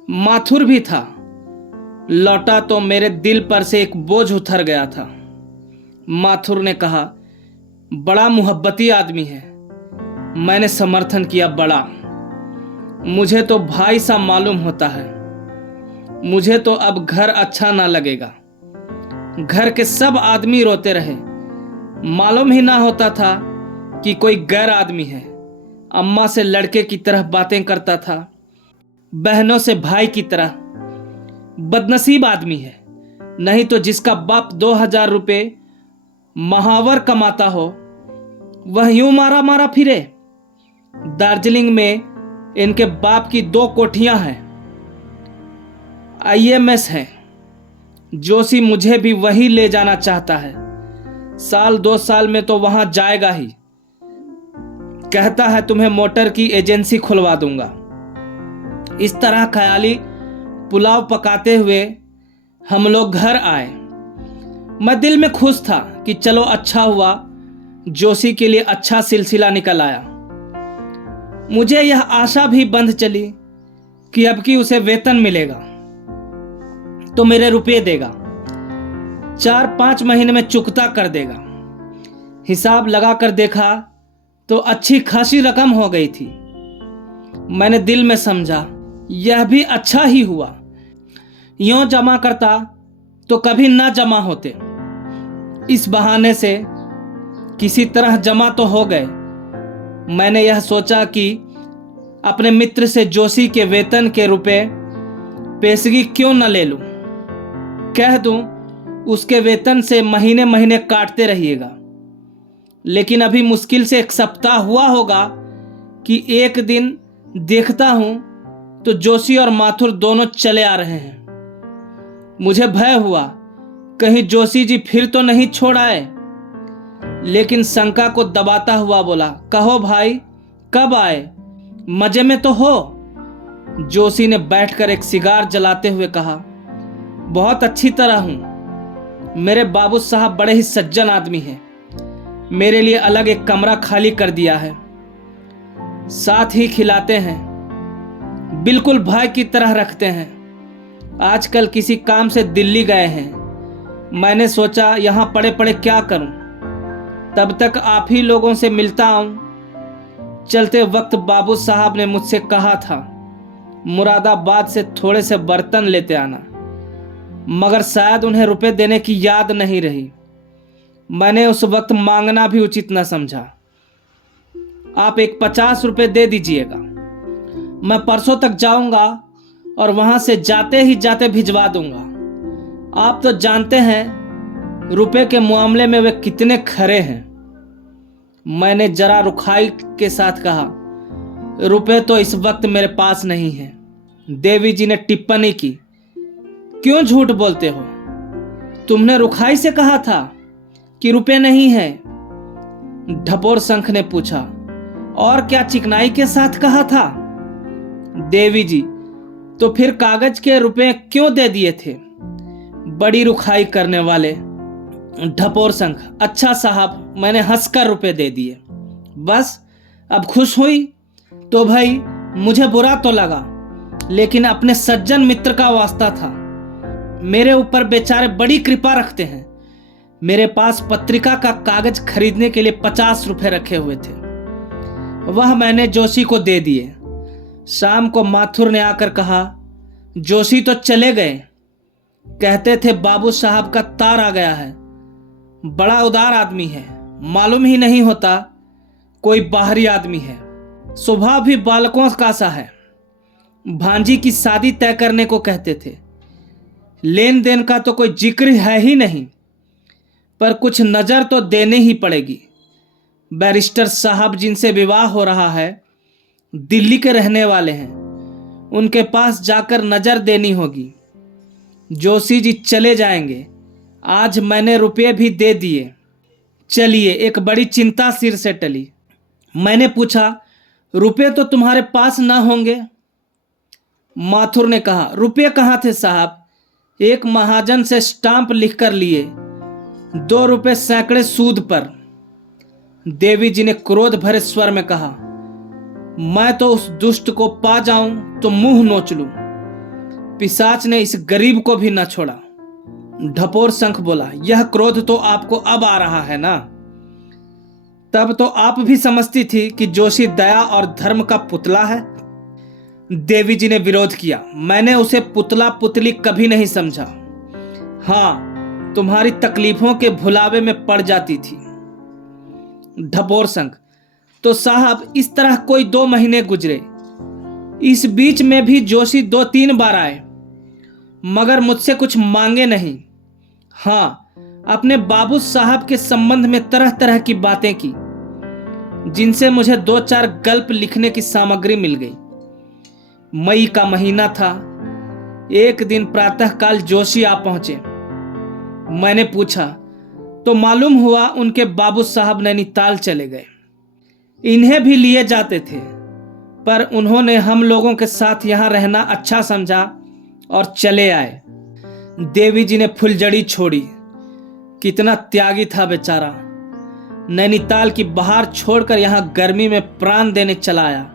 माथुर भी था। लौटा तो मेरे दिल पर से एक बोझ उतर गया था। माथुर ने कहा, बड़ा मुहब्बती आदमी है। मैंने समर्थन किया, बड़ा। मुझे तो भाई सा मालूम होता है। मुझे तो अब घर अच्छा ना लगेगा। घर के सब आदमी रोते रहे। मालूम ही ना होता था कि कोई गैर आदमी है। अम्मा से लड़के की तरह बातें करता था, बहनों से भाई की तरह। बदनसीब आदमी है। नहीं तो जिसका बाप 2000 रुपए महावर कमाता हो, वह यूं मारा मारा फिरे। दार्जिलिंग में इनके बाप की 2 कोठियां हैं, IMS हैं। जोशी मुझे भी वही ले जाना चाहता है। 1-2 साल में तो वहां जाएगा ही। कहता है तुम्हें मोटर की एजेंसी खुलवा दूंगा। इस तरह ख्याली पुलाव पकाते हुए हम लोग घर आए। मैं दिल में खुश था कि चलो अच्छा हुआ, जोशी के लिए अच्छा सिलसिला निकल आया। मुझे यह आशा भी बंध चली कि अब की उसे वेतन मिलेगा तो मेरे रुपए देगा, 4-5 महीने में चुकता कर देगा। हिसाब लगाकर देखा तो अच्छी खासी रकम हो गई थी। मैंने दिल में समझा, यह भी अच्छा ही हुआ, यूं जमा करता तो कभी ना जमा होते। इस बहाने से किसी तरह जमा तो हो गए। मैंने यह सोचा कि अपने मित्र से जोशी के वेतन के रुपए पेशगी क्यों न ले लूं, कह दूं उसके वेतन से महीने महीने काटते रहिएगा। लेकिन अभी मुश्किल से 1 सप्ताह हुआ होगा कि एक दिन देखता हूं तो जोशी और माथुर दोनों चले आ रहे हैं। मुझे भय हुआ कहीं जोशी जी फिर तो नहीं छोड़ आए, लेकिन शंका को दबाता हुआ बोला, कहो भाई कब आए, मजे में तो हो। जोशी ने बैठकर एक सिगार जलाते हुए कहा, बहुत अच्छी तरह हूं। मेरे बाबू साहब बड़े ही सज्जन आदमी हैं, मेरे लिए अलग एक कमरा खाली कर दिया है, साथ ही खिलाते हैं, बिल्कुल भाई की तरह रखते हैं। आजकल किसी काम से दिल्ली गए हैं। मैंने सोचा यहाँ पड़े पड़े क्या करूं, तब तक आप ही लोगों से मिलता आऊं। चलते वक्त बाबू साहब ने मुझसे कहा था मुरादाबाद से थोड़े से बर्तन लेते आना, मगर शायद उन्हें रुपए देने की याद नहीं रही। मैंने उस वक्त मांगना भी उचित न समझा। आप एक 50 रुपए दे दीजिएगा, मैं परसों तक जाऊंगा और वहां से जाते ही जाते भिजवा दूंगा। आप तो जानते हैं रुपए के मामले में वे कितने खरे हैं। मैंने जरा रुखाई के साथ कहा, रुपए तो इस वक्त मेरे पास नहीं है। देवी जी ने टिप्पणी की, क्यों झूठ बोलते हो, तुमने रुखाई से कहा था कि रुपए नहीं है। ढपोर शंख ने पूछा, और क्या चिकनाई के साथ कहा था। देवी जी, तो फिर कागज के रुपए क्यों दे दिए थे। बड़ी रुखाई करने वाले। ढपोर शंख, अच्छा साहब, मैंने हंसकर रुपए दे दिए, बस अब खुश हुई। तो भाई मुझे बुरा तो लगा, लेकिन अपने सज्जन मित्र का वास्ता था। मेरे ऊपर बेचारे बड़ी कृपा रखते हैं। मेरे पास पत्रिका का कागज खरीदने के लिए 50 रुपए रखे हुए थे, वह मैंने जोशी को दे दिए। शाम को माथुर ने आकर कहा, जोशी तो चले गए, कहते थे बाबू साहब का तार आ गया है। बड़ा उदार आदमी है, मालूम ही नहीं होता कोई बाहरी आदमी है। स्वभाव भी बालकों का सा है। भांजी की शादी तय करने को कहते थे। लेन देन का तो कोई जिक्र है ही नहीं, पर कुछ नजर तो देने ही पड़ेगी। बैरिस्टर साहब जिनसे विवाह हो रहा है दिल्ली के रहने वाले हैं, उनके पास जाकर नजर देनी होगी। जोशी जी चले जाएंगे, आज मैंने रुपये भी दे दिए। चलिए, एक बड़ी चिंता सिर से टली। मैंने पूछा, रुपये तो तुम्हारे पास ना होंगे। माथुर ने कहा, रुपये कहाँ थे साहब, एक महाजन से स्टाम्प लिख कर लिए, 2 रुपये सैकड़े सूद पर। देवी जी ने क्रोध भरे स्वर में कहा, मैं तो उस दुष्ट को पा जाऊं तो मुंह नोच लूं। पिशाच ने इस गरीब को भी न छोड़ा। ढपोर शंख बोला, यह क्रोध तो आपको अब आ रहा है ना, तब तो आप भी समझती थी कि जोशी दया और धर्म का पुतला है। देवी जी ने विरोध किया, मैंने उसे पुतला पुतली कभी नहीं समझा। हाँ, तुम्हारी तकलीफों के भुलावे में पड़ जाती थी। ढपोर शंख, तो साहब इस तरह कोई 2 महीने गुजरे। इस बीच में भी जोशी 2-3 बार आए, मगर मुझसे कुछ मांगे नहीं। हाँ, अपने बाबू साहब के संबंध में तरह तरह की बातें की, जिनसे मुझे 2-4 गल्प लिखने की सामग्री मिल गई। मई का महीना था। एक दिन प्रातःकाल जोशी आ पहुंचे। मैंने पूछा तो मालूम हुआ उनके बाबू साहब नैनीताल चले गए। इन्हें भी लिए जाते थे, पर उन्होंने हम लोगों के साथ यहां रहना अच्छा समझा और चले आए। देवी जी ने फुलझड़ी छोड़ी। कितना त्यागी था बेचारा, नैनीताल की बाहर छोड़कर यहां गर्मी में प्राण देने चला आया।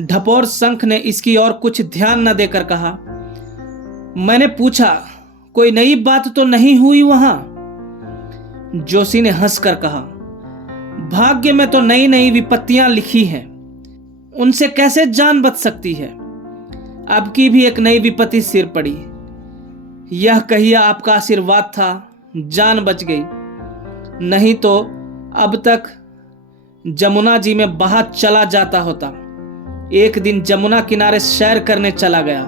ढपोर शंख ने इसकी ओर कुछ ध्यान न देकर कहा, मैंने पूछा कोई नई बात तो नहीं हुई वहां। जोशी ने हंसकर कहा, भाग्य में तो नई नई विपत्तियां लिखी हैं, उनसे कैसे जान बच सकती है। अब की भी एक नई विपत्ति सिर पड़ी। यह कहिया आपका आशीर्वाद था, जान बच गई, नहीं तो अब तक जमुना जी में बहा चला जाता होता। एक दिन जमुना किनारे सैर करने चला गया।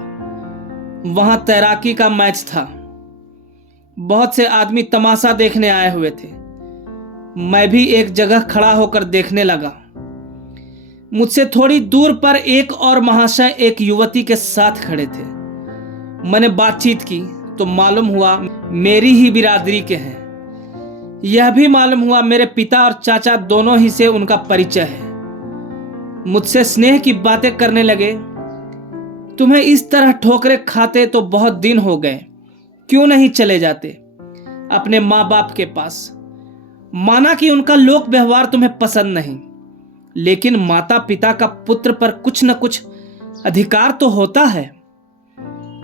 वहां तैराकी का मैच था। बहुत से आदमी तमाशा देखने आए हुए थे। मैं भी एक जगह खड़ा होकर देखने लगा। मुझसे थोड़ी दूर पर एक और महाशय एक युवती के साथ खड़े थे। मैंने बातचीत की तो मालूम हुआ मेरी ही बिरादरी के हैं। यह भी मालूम हुआ मेरे पिता और चाचा दोनों ही से उनका परिचय है। मुझसे स्नेह की बातें करने लगे। तुम्हें इस तरह ठोकरें खाते तो बहुत दिन हो गए, क्यों नहीं चले जाते अपने माँ बाप के पास। माना कि उनका लोक व्यवहार तुम्हें पसंद नहीं, लेकिन माता पिता का पुत्र पर कुछ न कुछ अधिकार तो होता है।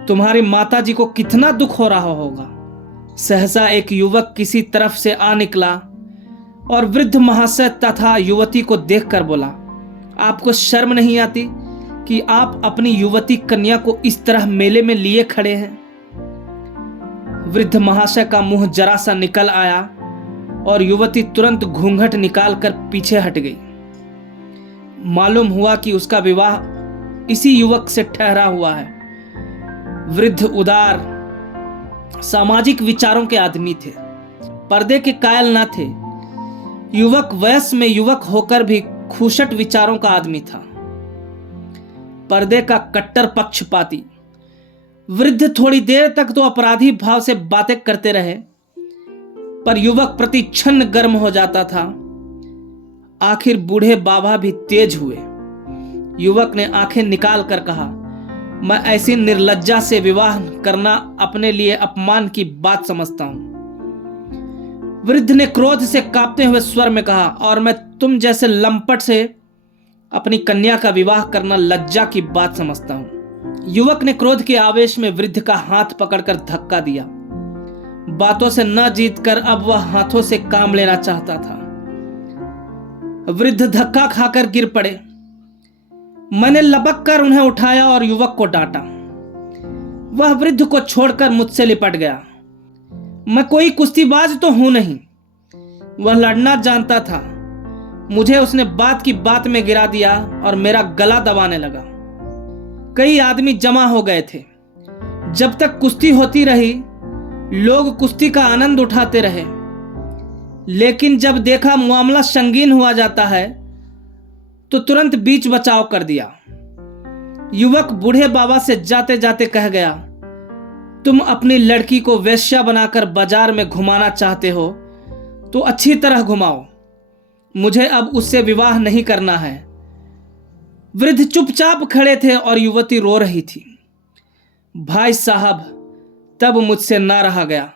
तुम्हारी माता जी को कितना दुख हो रहा होगा। सहसा एक युवक किसी तरफ से आ निकला और वृद्ध महाशय तथा युवती को देखकर बोला, आपको शर्म नहीं आती कि आप अपनी युवती कन्या को इस तरह मेले में लिए खड़े हैं। वृद्ध महाशय का मुंह जरा सा निकल आया और युवती तुरंत घूंघट निकालकर पीछे हट गई। मालूम हुआ कि उसका विवाह इसी युवक से ठहरा हुआ है। वृद्ध उदार सामाजिक विचारों के आदमी थे, पर्दे के कायल न थे। युवक वयस में युवक होकर भी खूसट विचारों का आदमी था, पर्दे का कट्टर पक्षपाती। वृद्ध थोड़ी देर तक तो अपराधी भाव से बातें करते रहे, पर युवक प्रति क्षण गर्म हो जाता था। आखिर बूढ़े बाबा भी तेज हुए। युवक ने आंखें निकाल कर कहा, मैं ऐसी निर्लज्जा से विवाह करना अपने लिए अपमान की बात समझता हूं। वृद्ध ने क्रोध से कांपते हुए स्वर में कहा, और मैं तुम जैसे लंपट से अपनी कन्या का विवाह करना लज्जा की बात समझता हूं। युवक ने क्रोध के आवेश में वृद्ध का हाथ पकड़कर धक्का दिया। बातों से न जीतकर अब वह हाथों से काम लेना चाहता था। वृद्ध धक्का खाकर गिर पड़े। मैंने लपक कर उन्हें उठाया और युवक को डांटा। वह वृद्ध को छोड़कर मुझसे लिपट गया। मैं कोई कुश्तीबाज तो हूं नहीं, वह लड़ना जानता था। मुझे उसने बात की बात में गिरा दिया और मेरा गला दबाने लगा। कई आदमी जमा हो गए थे। जब तक कुश्ती होती रही, लोग कुश्ती का आनंद उठाते रहे, लेकिन जब देखा मामला संगीन हुआ जाता है तो तुरंत बीच बचाव कर दिया। युवक बूढ़े बाबा से जाते जाते कह गया, तुम अपनी लड़की को वेश्या बनाकर बाजार में घुमाना चाहते हो तो अच्छी तरह घुमाओ, मुझे अब उससे विवाह नहीं करना है। वृद्ध चुपचाप खड़े थे और युवती रो रही थी। भाई साहब, तब मुझसे ना रहा गया।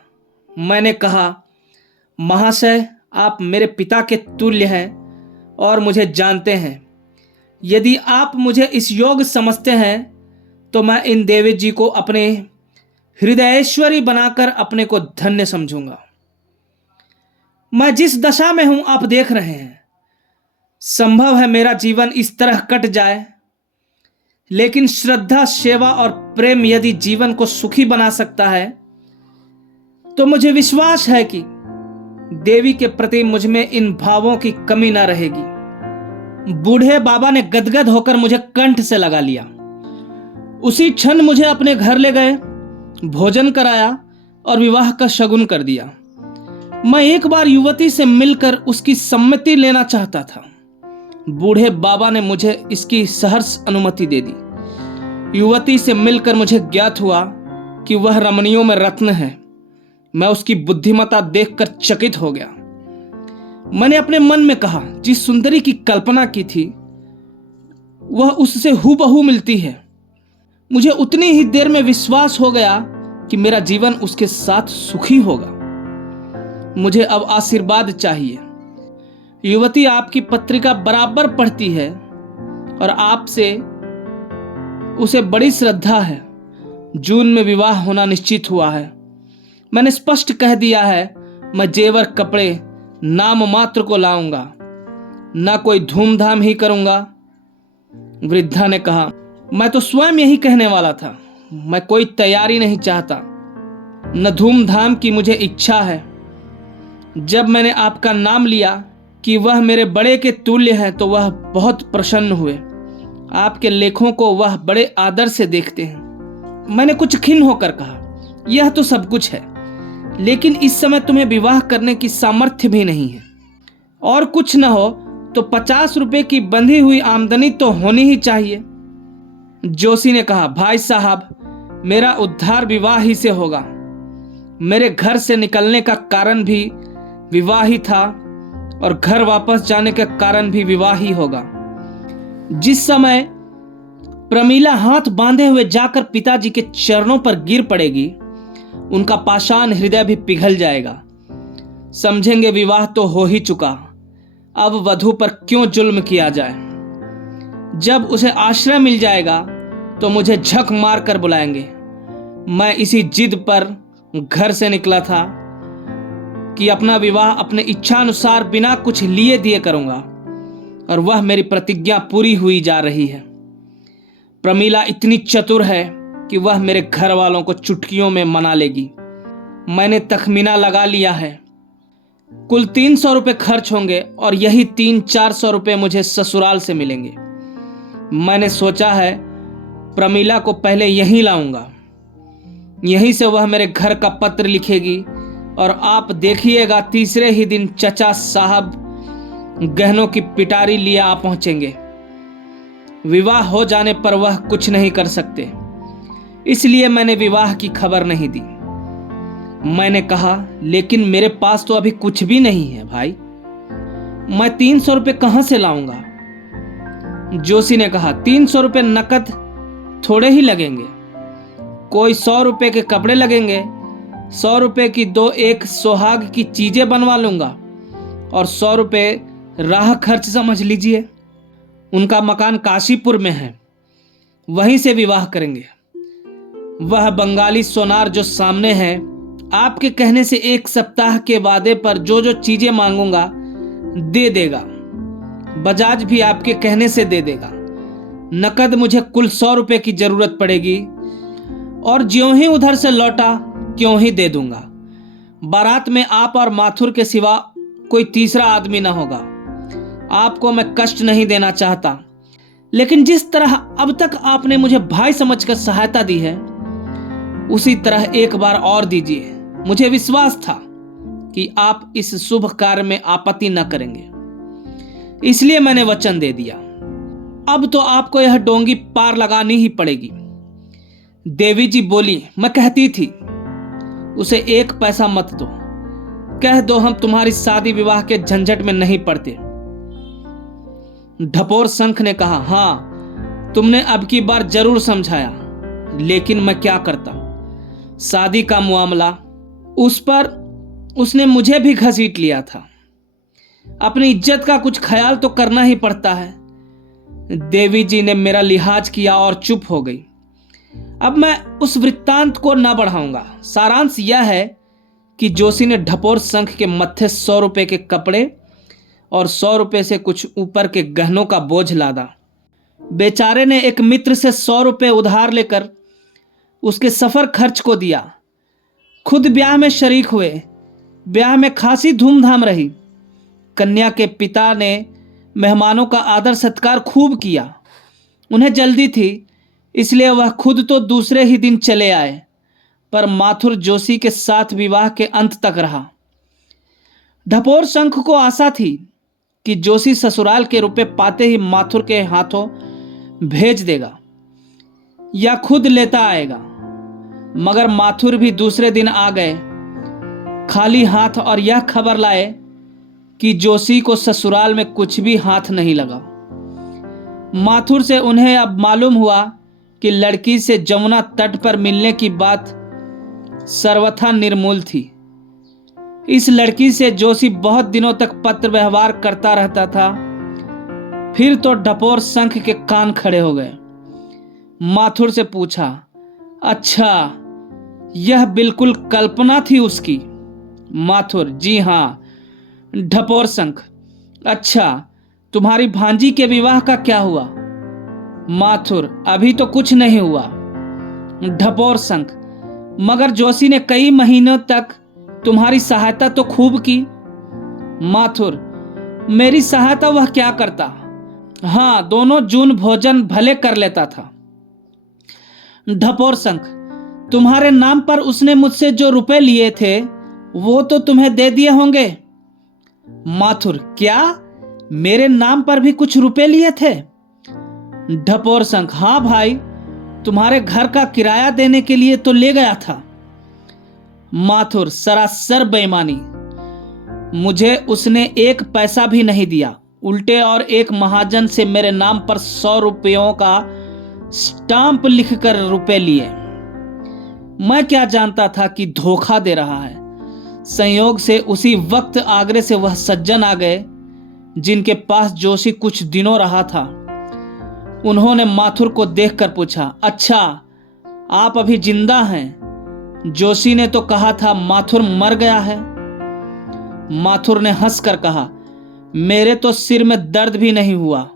मैंने कहा, महाशय, आप मेरे पिता के तुल्य हैं और मुझे जानते हैं। यदि आप मुझे इस योग्य समझते हैं तो मैं इन देवी जी को अपने हृदयेश्वरी बनाकर अपने को धन्य समझूंगा। मैं जिस दशा में हूं आप देख रहे हैं। संभव है मेरा जीवन इस तरह कट जाए, लेकिन श्रद्धा, सेवा और प्रेम यदि जीवन को सुखी बना सकता है तो मुझे विश्वास है कि देवी के प्रति मुझ में इन भावों की कमी ना रहेगी। बूढ़े बाबा ने गदगद होकर मुझे कंठ से लगा लिया। उसी क्षण मुझे अपने घर ले गए, भोजन कराया और विवाह का शगुन कर दिया। मैं एक बार युवती से मिलकर उसकी सम्मति लेना चाहता था। बूढ़े बाबा ने मुझे इसकी सहर्ष अनुमति दे दी। युवती से मिलकर मुझे ज्ञात हुआ कि वह रमणियों में रत्न है। मैं उसकी बुद्धिमत्ता देखकर चकित हो गया। मैंने अपने मन में कहा, जिस सुंदरी की कल्पना की थी वह उससे हूबहू मिलती है। मुझे उतनी ही देर में विश्वास हो गया कि मेरा जीवन उसके साथ सुखी होगा। मुझे अब आशीर्वाद चाहिए। युवती आपकी पत्रिका बराबर पढ़ती है और आपसे उसे बड़ी श्रद्धा है। जून में विवाह होना निश्चित हुआ है। मैंने स्पष्ट कह दिया है, मैं जेवर कपड़े नाम मात्र को लाऊंगा। ना कोई धूमधाम ही करूंगा। वृद्धा ने कहा, मैं तो स्वयं यही कहने वाला था। मैं कोई तैयारी नहीं चाहता, न धूमधाम की मुझे इच्छा है। जब मैंने आपका नाम लिया कि वह मेरे बड़े के तुल्य है तो वह बहुत प्रसन्न हुए। आपके लेखों को वह बड़े आदर से देखते हैं। मैंने कुछ खिन्न होकर कहा, यह तो सब कुछ है, लेकिन इस समय तुम्हें विवाह करने की सामर्थ्य भी नहीं है। और कुछ न हो तो 50 रुपए की बंधी हुई आमदनी तो होनी ही चाहिए। जोशी ने कहा, भाई साहब, मेरा उद्धार विवाह ही से होगा। मेरे घर से निकलने का कारण भी विवाह ही था और घर वापस जाने का कारण भी विवाह ही होगा। जिस समय प्रमीला हाथ बांधे हुए जाकर पिताजी के चरणों पर गिर पड़ेगी, उनका पाषाण हृदय भी पिघल जाएगा। समझेंगे विवाह तो हो ही चुका, अब वधू पर क्यों जुल्म किया जाए। जब उसे आश्रय मिल जाएगा तो मुझे झक मार कर बुलाएंगे। मैं इसी जिद पर घर से निकला था कि अपना विवाह अपने इच्छानुसार बिना कुछ लिए दिए करूंगा, और वह मेरी प्रतिज्ञा पूरी हुई जा रही है। प्रमीला इतनी चतुर है कि वह मेरे घर वालों को चुटकियों में मना लेगी। मैंने तखमीना लगा लिया है, कुल 300 रुपये खर्च होंगे और यही 300-400 रुपये मुझे ससुराल से मिलेंगे। मैंने सोचा है प्रमीला को पहले यहीं लाऊंगा, यहीं से वह मेरे घर का पत्र लिखेगी और आप देखिएगा तीसरे ही दिन चचा साहब गहनों की पिटारी लिए आ पहुंचेंगे। विवाह हो जाने पर वह कुछ नहीं कर सकते, इसलिए मैंने विवाह की खबर नहीं दी। मैंने कहा, लेकिन मेरे पास तो अभी कुछ भी नहीं है भाई, मैं 300 रुपये कहां से लाऊंगा। जोशी ने कहा, 300 रुपये नकद थोड़े ही लगेंगे, कोई 100 रुपये के कपड़े लगेंगे, 100 रुपये की 2-1 सुहाग की चीजें बनवा लूंगा और 100 रुपये राह खर्च समझ लीजिए। उनका मकान काशीपुर में है, वहीं से विवाह करेंगे। वह बंगाली सोनार जो सामने है, आपके कहने से 1 सप्ताह के वादे पर जो जो चीजें मांगूंगा दे देगा। बजाज भी आपके कहने से दे देगा। नकद मुझे कुल 100 रुपये की जरूरत पड़ेगी और ज्यों ही उधर से लौटा क्यों ही दे दूंगा। बारात में आप और माथुर के सिवा कोई तीसरा आदमी ना होगा। आपको मैं कष्ट नहीं देना चाहता, लेकिन जिस तरह अब तक आपने मुझे भाई समझकर सहायता दी है, उसी तरह एक बार और दीजिए। मुझे विश्वास था कि आप इस शुभ कार्य में आपत्ति न करेंगे, इसलिए मैंने वचन दे दिया। अब तो आपको यह डोंगी पार लगानी ही पड़ेगी। देवी जी बोली, मैं कहती थी उसे 1 पैसा मत दो, कह दो हम तुम्हारी शादी विवाह के झंझट में नहीं पड़ते। ढपोर शंख ने कहा, हाँ तुमने अब की बार जरूर समझाया, लेकिन मैं क्या करता। शादी का मामला, उस पर उसने मुझे भी घसीट लिया था। अपनी इज्जत का कुछ ख्याल तो करना ही पड़ता है। देवी जी ने मेरा लिहाज किया और चुप हो गई। अब मैं उस वृत्तांत को न बढ़ाऊंगा। सारांश यह है कि जोशी ने ढपोर शंख के मत्थे 100 रुपये के कपड़े और 100 रुपये से कुछ ऊपर के गहनों का बोझ लादा। बेचारे ने एक मित्र से 100 रुपये उधार लेकर उसके सफर खर्च को दिया। खुद ब्याह में शरीक हुए। ब्याह में खासी धूमधाम रही। कन्या के पिता ने मेहमानों का आदर सत्कार खूब किया। उन्हें जल्दी थी, इसलिए वह खुद तो दूसरे ही दिन चले आए, पर माथुर जोशी के साथ विवाह के अंत तक रहा। ढपोर शंख को आशा थी कि जोशी ससुराल के रुपए पाते ही माथुर के हाथों भेज देगा या खुद लेता आएगा, मगर माथुर भी दूसरे दिन आ गए खाली हाथ और यह खबर लाए कि जोशी को ससुराल में कुछ भी हाथ नहीं लगा। माथुर से उन्हें अब मालूम हुआ कि लड़की से जमुना तट पर मिलने की बात सर्वथा निर्मूल थी। इस लड़की से जोशी बहुत दिनों तक पत्र व्यवहार करता रहता था। फिर तो ढपोर शंख के कान खड़े हो गए। माथुर से पूछा, अच्छा यह बिल्कुल कल्पना थी उसकी? माथुर, जी हाँ। ढपोर शंख, अच्छा तुम्हारी भांजी के विवाह का क्या हुआ? माथुर, अभी तो कुछ नहीं हुआ। ढपोर शंख, मगर जोशी ने कई महीनों तक तुम्हारी सहायता तो खूब की। माथुर, मेरी सहायता वह क्या करता? हाँ, दोनों जून भोजन भले कर लेता था। ढपोर शंख, तुम्हारे नाम पर उसने मुझसे जो रुपए लिए थे वो तो तुम्हें दे दिए होंगे। माथुर, क्या मेरे नाम पर भी कुछ रुपए लिए थे? ढपोर शंख, हाँ भाई, तुम्हारे घर का किराया देने के लिए तो ले गया था। माथुर, सरासर बेईमानी, मुझे उसने एक पैसा भी नहीं दिया, उल्टे और एक महाजन से मेरे नाम पर 100 रुपयों का स्टाम्प लिखकर रुपए लिए। मैं क्या जानता था कि धोखा दे रहा है। संयोग से उसी वक्त आगरे से वह सज्जन आ गए जिनके पास जोशी कुछ दिनों रहा था। उन्होंने माथुर को देखकर पूछा, अच्छा, आप अभी जिंदा हैं? जोशी ने तो कहा था माथुर मर गया है। माथुर ने हंसकर कहा, मेरे तो सिर में दर्द भी नहीं हुआ।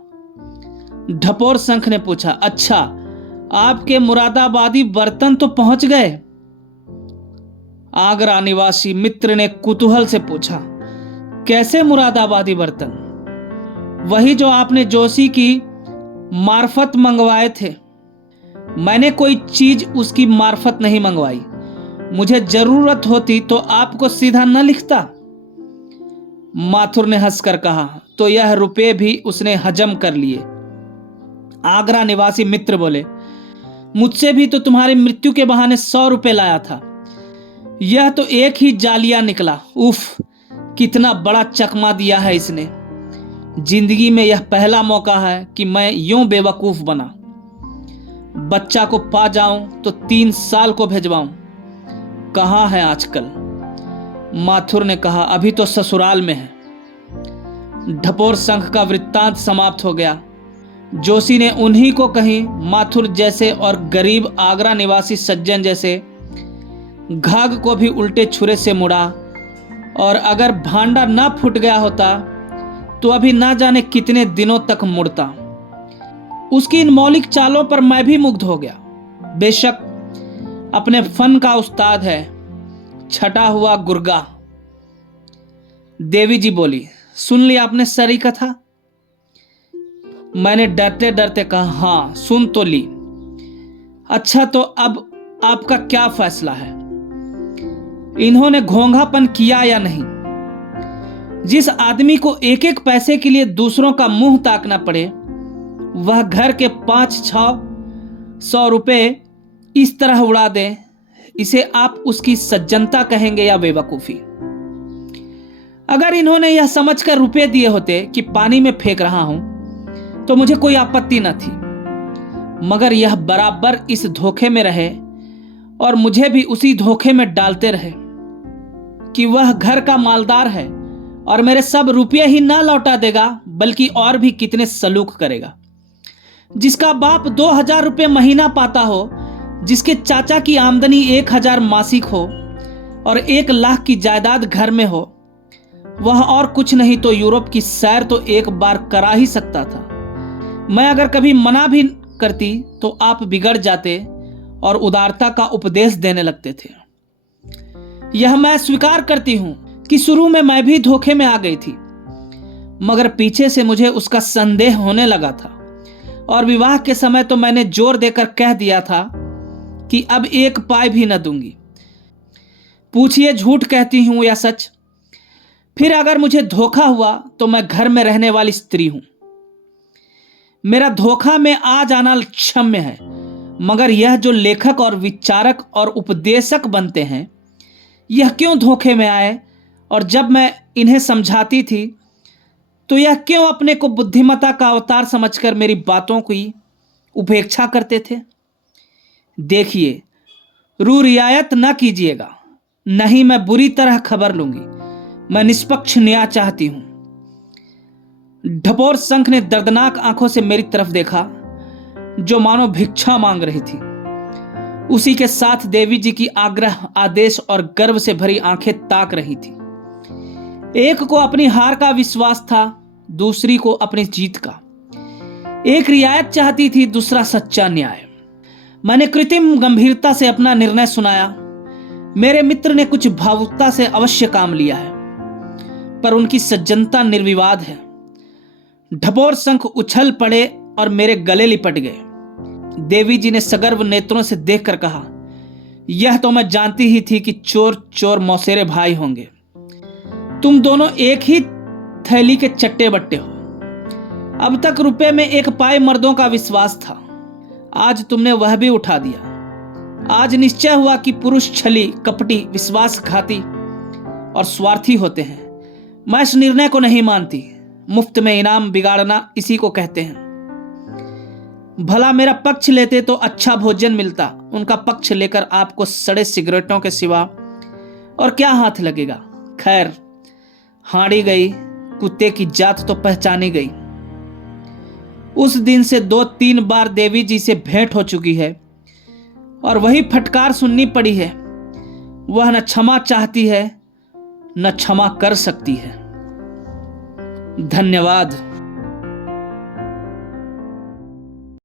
ढपोर शंख ने पूछा, अच्छा, आपके मुरादाबादी बर्तन तो पहुंच गए? आगरा निवासी मित्र ने कुतूहल से पूछा, कैसे मुरादाबादी बर्तन? वही जो आपने जोशी की मार्फत मंगवाए थे। मैंने कोई चीज उसकी मार्फत नहीं मंगवाई। मुझे जरूरत होती तो आपको सीधा न लिखता। माथुर ने हंसकर कहा, तो यह रुपए भी उसने हजम कर लिए। आगरा निवासी मित्र बोले, मुझसे भी तो तुम्हारी मृत्यु के बहाने 100 रुपए लाया था। यह तो एक ही जालिया निकला। उफ, कितना बड़ा चकमा दिया है इसने। जिंदगी में यह पहला मौका है कि मैं यूं बेवकूफ बना। बच्चा को पा जाऊं तो 3 साल को भेजवाऊं। कहाँ है आजकल? माथुर ने कहा, अभी तो ससुराल में है। ढपोर शंख का वृत्तांत समाप्त हो गया। जोशी ने उन्हीं को कहीं माथुर जैसे और गरीब आगरा निवासी सज्जन जैसे घाघ को भी उल्टे छुरे से मुड़ा, और अगर भांडा ना फूट गया होता तो अभी ना जाने कितने दिनों तक मुड़ता। उसकी इन मौलिक चालों पर मैं भी मुग्ध हो गया। बेशक अपने फन का उस्ताद है, छटा हुआ गुर्गा। देवी जी बोली, सुन ली आपने सारी कथा? मैंने डरते डरते कहा, हाँ, सुन तो ली। अच्छा, तो अब आपका क्या फैसला है? इन्होंने घोंघापन किया या नहीं? जिस आदमी को एक एक पैसे के लिए दूसरों का मुंह ताकना पड़े, वह घर के 500-600 रुपए इस तरह उड़ा दे, इसे आप उसकी सज्जनता कहेंगे या बेवकूफी? अगर इन्होंने यह समझकर रुपए दिए होते कि पानी में फेंक रहा हूं तो मुझे कोई आपत्ति न थी, मगर यह बराबर इस धोखे में रहे और मुझे भी उसी धोखे में डालते रहे कि वह घर का मालदार है और मेरे सब रुपये ही ना लौटा देगा बल्कि और भी कितने सलूक करेगा। जिसका बाप 2000 रुपये महीना पाता हो, जिसके चाचा की आमदनी 1000 मासिक हो और 1 लाख की जायदाद घर में हो, वह और कुछ नहीं तो यूरोप की सैर तो एक बार करा ही सकता था। मैं अगर कभी मना भी करती तो आप बिगड़ जाते और उदारता का उपदेश देने लगते थे। यह मैं स्वीकार करती हूं कि शुरू में मैं भी धोखे में आ गई थी, मगर पीछे से मुझे उसका संदेह होने लगा था और विवाह के समय तो मैंने जोर देकर कह दिया था कि अब 1 पाई भी न दूंगी। पूछिए झूठ कहती हूं या सच? फिर अगर मुझे धोखा हुआ तो मैं घर में रहने वाली स्त्री हूं। मेरा धोखा में आ जाना क्षम्य है, मगर यह जो लेखक और विचारक और उपदेशक बनते हैं, यह क्यों धोखे में आए? और जब मैं इन्हें समझाती थी तो यह क्यों अपने को बुद्धिमत्ता का अवतार समझकर मेरी बातों की उपेक्षा करते थे? देखिए, रू रियायत न कीजिएगा, नहीं मैं बुरी तरह खबर लूंगी। मैं निष्पक्ष न्याय चाहती हूं। ढपोर शंख ने दर्दनाक आंखों से मेरी तरफ देखा, जो मानो भिक्षा मांग रही थी। उसी के साथ देवी जी की आग्रह, आदेश और गर्व से भरी आंखें ताक रही थी। एक को अपनी हार का विश्वास था दूसरी को अपनी जीत का। एक रियायत चाहती थी, दूसरा सच्चा न्याय। मैंने कृत्रिम गंभीरता से अपना निर्णय सुनाया। मेरे मित्र ने कुछ भावुकता से अवश्य काम लिया है, पर उनकी सज्जनता निर्विवाद है। ढपोर शंख उछल पड़े और मेरे गले लिपट गए। देवी जी ने सगर्व नेत्रों से देखकर कहा, यह तो मैं जानती ही थी कि चोर चोर मौसेरे भाई होंगे। तुम दोनों एक ही थैली के चट्टे बट्टे हो। अब तक रुपए में एक पाए मर्दों का विश्वास था, आज तुमने वह भी उठा दिया। आज निश्चय हुआ कि पुरुष छली, कपटी, विश्वासघाती और स्वार्थी होते हैं। मैं इस निर्णय को नहीं मानती। मुफ्त में इनाम बिगाड़ना इसी को कहते हैं। भला मेरा पक्ष लेते तो अच्छा भोजन मिलता, उनका पक्ष लेकर आपको सड़े सिगरेटों के सिवा और क्या हाथ लगेगा। खैर, हाड़ी गई, कुत्ते की जात तो पहचानी गई। उस दिन से 2-3 बार देवी जी से भेंट हो चुकी है और वही फटकार सुननी पड़ी है। वह न क्षमा चाहती है, न क्षमा कर सकती है। धन्यवाद।